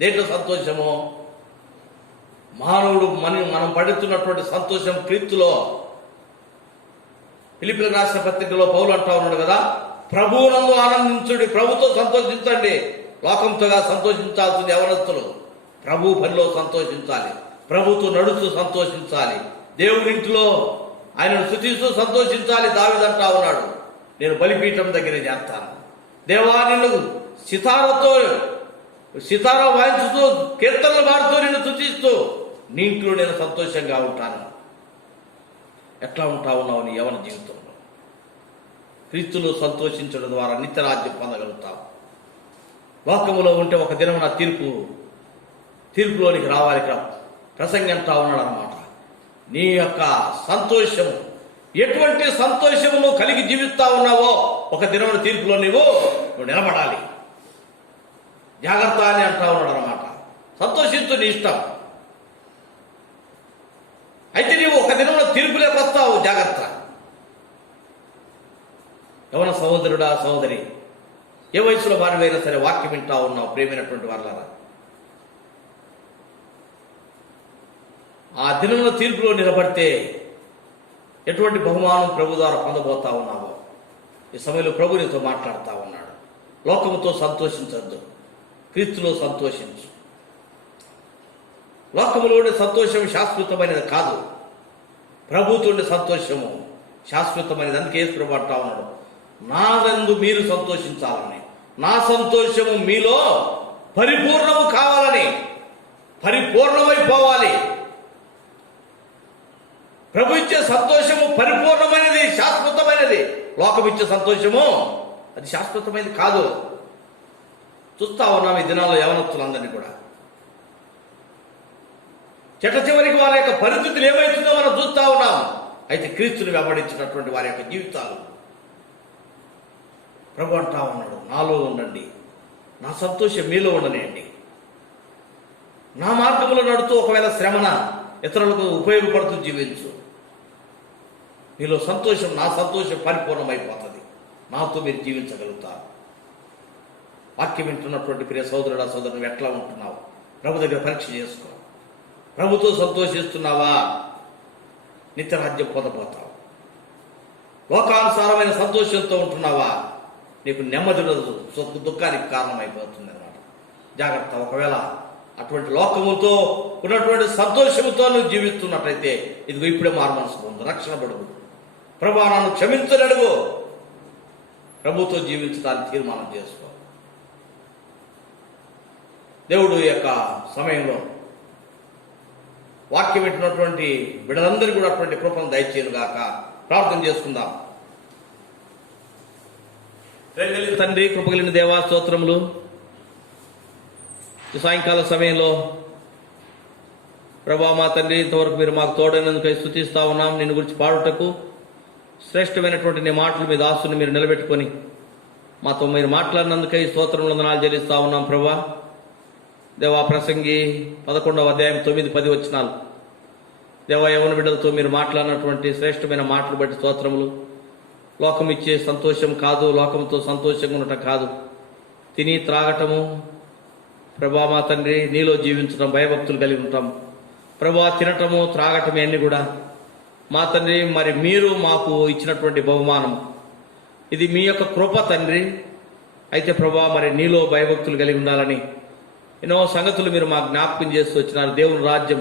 దేంట్లో సంతోషము? మానవుడు మనం పడుతున్నటువంటి సంతోషం క్రీస్తులో. ఫిలిప్పీయులకు రాసిన పత్రికలో పౌలు అంటా ఉన్నాడు కదా, ప్రభువునందు ఆనందించుడి, ప్రభుతో సంతోషించండి. లోకంతోగా సంతోషించాల్సింది యవనస్తులు. ప్రభు పనిలో సంతోషించాలి, ప్రభుతో నడుస్తూ సంతోషించాలి, దేవుని ఇంటిలో ఆయనను స్తుతిస్తూ సంతోషించాలి. దావీదు అంటా ఉన్నాడు, నేను బలిపీఠం దగ్గర చేస్తాను, దేవా నిన్ను సితారా వాయించుతూ కీర్తనలు పాడుతూ నిన్ను స్తుతిస్తూ నీ ఇంట్లో నేను సంతోషంగా ఉంటాను. ఎట్లా ఉంటా ఉన్నావు నీ యవన జీవితంలో? క్రీస్తులో సంతోషించడం ద్వారా నిత్యరాజ్యం పొందగలుగుతావు. లోకములో ఉంటే ఒక దినం నా తీర్పులోనికి రావాలి. ఇక్కడ ప్రసంగి అంటా ఉన్నాడు అన్నమాట. నీ యొక్క సంతోషము, ఎటువంటి సంతోషము నువ్వు కలిగి జీవిస్తా ఉన్నావో ఒక దినమున తీర్పులో నువ్వు నిలబడాలి. జాగ్రత్త అని అంటా ఉన్నాడు అన్నమాట. సంతోషించు, నీ ఇష్టం. అయితే నీవు ఒక దినంలో తీర్పులోకి వస్తావు, జాగ్రత్త. యవన సహోదరుడా సహోదరి, ఏ వయసులో వారివైనా సరే వాక్యం వింటా ఉన్నావు ప్రేమైనటువంటి వారులారా. ఆ దినంలో తీర్పులో నిలబడితే ఎటువంటి బహుమానం ప్రభు ద్వారా పొందబోతా ఉన్నావో ఈ సమయంలో ప్రభు నీతో మాట్లాడుతూ ఉన్నాడు. లోకముతో సంతోషించద్దు, క్రీస్తులో సంతోషించు. లోకములో ఉండే సంతోషం శాశ్వతమైనది కాదు, ప్రభుతో ఉండే సంతోషము శాశ్వతమైనది. అందుకే యేసు ప్రభు అంటా ఉన్నాడు, నాదందు మీరు సంతోషించాలని, నా సంతోషము మీలో పరిపూర్ణము కావాలని, పరిపూర్ణమైపోవాలి. ప్రభు ఇచ్చే సంతోషము పరిపూర్ణమైనది, శాశ్వతమైనది. లోకం ఇచ్చే సంతోషము అది శాశ్వతమైనది కాదు. చూస్తా ఉన్నాం ఈ దినాల్లో యవనస్తులందరినీ కూడా. చెట్ల చివరికి వారి యొక్క పరిస్థితులు ఏమైతుందో మనం చూస్తా ఉన్నాం. అయితే క్రీస్తుని వెంబడించినటువంటి వారి యొక్క జీవితాలు, ప్రభు అంటా ఉన్నాడు, నాలో ఉండండి, నా సంతోషం మీలో ఉండనియండి. నా మార్గంలో నడుతూ ఒకవేళ శ్రమన ఇతరులకు ఉపయోగపడుతూ జీవించు. మీలో సంతోషం, నా సంతోషం పరిపూర్ణమైపోతుంది. నాతో మీరు జీవించగలుగుతారు. వాక్యం వింటున్నటువంటి ప్రియ సోదరుడా సోదరుడు, నువ్వు ఎట్లా ఉంటున్నావు? ప్రభు దగ్గర పరీక్ష చేసుకో. ప్రభుతో సంతోషిస్తున్నావా? నిత్యరాజ్యం పొందబోతావు. లోకానుసారమైన సంతోషంతో ఉంటున్నావా? నీకు నెమ్మది దుఃఖానికి కారణమైపోతుంది అన్నమాట. జాగ్రత్త. ఒకవేళ అటువంటి లోకముతో ఉన్నటువంటి సంతోషముతో నువ్వు జీవిస్తున్నట్లయితే ఇదిగో ఇప్పుడే మారు మనసు పొందు, రక్షణ పడుగు. ప్రభు నన్ను క్షమించనడుగు. ప్రభుతో జీవించడానికి తీర్మానం చేసుకో. దేవుడు యొక్క సమయంలో వాక్యం వింటున్నటువంటి బిడ్డలందరికీ కూడా అటువంటి కృపను దయచేయుగాక. ప్రార్థన చేసుకుందాం. తండ్రి, కృపగలిగిన దేవా, స్తోత్రములు. ఈ సాయంకాల సమయంలో ప్రభా మా తండ్రి, ఇంతవరకు మీరు మాకు తోడైనందుకై స్తుతిస్తా ఉన్నాం. నిన్ను గురించి పాడుటకు శ్రేష్టమైనటువంటి నీ మాటలు మీ దాసుని మీరు నిలబెట్టుకొని మాతో మీరు మాట్లాడినందుకై స్తోత్రములు వందనాలు చెల్లిస్తా ఉన్నాం. ప్రభా దేవా, ప్రసంగి 11వ అధ్యాయం 9-10 వచనాలు దేవా, యవన బిడ్డలతో మీరు మాట్లాడినటువంటి శ్రేష్టమైన మాటలు బట్టి స్తోత్రములు. లోకం ఇచ్చే సంతోషం కాదు, లోకంతో సంతోషంగా ఉండటం కాదు, తిని త్రాగటము ప్రభా మా తండ్రి, నీలో జీవించడం, భయభక్తులు కలిగి ఉంటాం ప్రభా. తినటము త్రాగటం అన్నీ కూడా మా తండ్రి మరి మీరు మాకు ఇచ్చినటువంటి బహుమానం, ఇది మీ యొక్క కృప తండ్రి. అయితే ప్రభా మరి నీలో భయభక్తులు కలిగి ఉండాలని ఎన్నో సంగతులు మీరు మాకు జ్ఞాపకం చేస్తూ వచ్చినారు. దేవుని రాజ్యం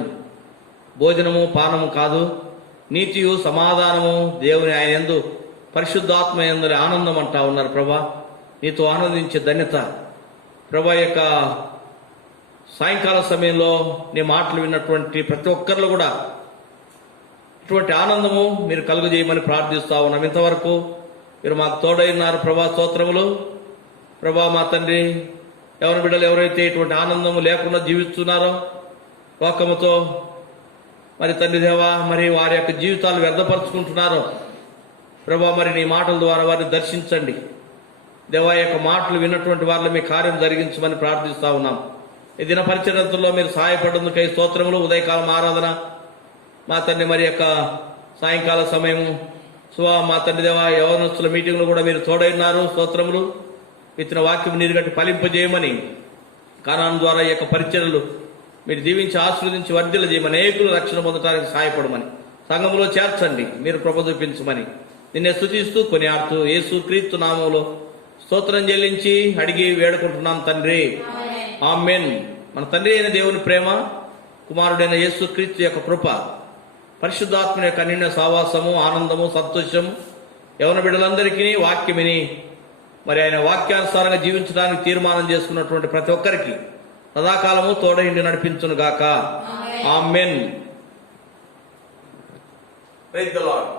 భోజనము పానము కాదు, నీతియు సమాధానము దేవుని ఆయన యందు పరిశుద్ధాత్మ యందు ఆనందం అంటా ఉన్నారు ప్రభా. నీతో ఆనందించే ధన్యత ప్రభా యొక్క సాయంకాల సమయంలో నీ మాటలు విన్నటువంటి ప్రతి ఒక్కరిలో కూడా ఇటువంటి ఆనందము మీరు కలుగజేయమని ప్రార్థిస్తా ఉన్నాం. ఇంతవరకు మీరు మాకు తోడైనారు ప్రభా, స్తోత్రములు. ప్రభా మా తండ్రి, ఎవరి బిడ్డలు ఎవరైతే ఇటువంటి ఆనందము లేకుండా జీవిస్తున్నారో లోకముతో మరి తండ్రి దేవా, మరి వారి యొక్క జీవితాలు వ్యర్థపరుచుకుంటున్నారో ప్రభా, మరి నీ మాటల ద్వారా వారిని దర్శించండి దేవా. యొక్క మాటలు విన్నటువంటి వారిలో మీ కార్యం జరిగించమని ప్రార్థిస్తా ఉన్నాం. ఈ దిన పరిచర్యలో మీరు సహాయపడేందుకై స్తోత్రములు. ఉదయకాలం ఆరాధన మా తండ్రి, మరి యొక్క సాయంకాల సమయము మా తండ్రి దేవా, యవనస్తుల మీటింగ్లు కూడా మీరు తోడైనారు, స్తోత్రములు. ఇచ్చిన వాక్యం నీరుగట్టి ఫలింపజేయమని కానాను ద్వారా ఈ యొక్క పరిచర్యలు మీరు దీవించి ఆశీర్వదించి వర్ధిల్ల చేయమని, అనేకులు రక్షణ పొందడానికి సహాయపడమని, సంఘంలో చేర్చండి, మీరు కృప చూపించమని నిన్నే స్తుతిస్తూ కొనియాడుతూ యేసు క్రీస్తు నామములో స్తోత్రం చెల్లించి అడిగి వేడుకుంటున్నాం తండ్రి, ఆమేన్. మన తండ్రి అయిన దేవుని ప్రేమ, కుమారుడైన యేసు క్రీస్తు యొక్క కృప, పరిశుద్ధాత్మ యొక్క అన్యోన్య సావాసము, ఆనందము, సంతోషము యవన బిడ్డలందరికీ వాక్యమిని మరి ఆయన వాక్యానుసారంగా జీవించడానికి తీర్మానం చేసుకున్నటువంటి ప్రతి ఒక్కరికి సదాకాలము తోడైండి నడిపించును గాక. ఆమేన్. Praise the lord.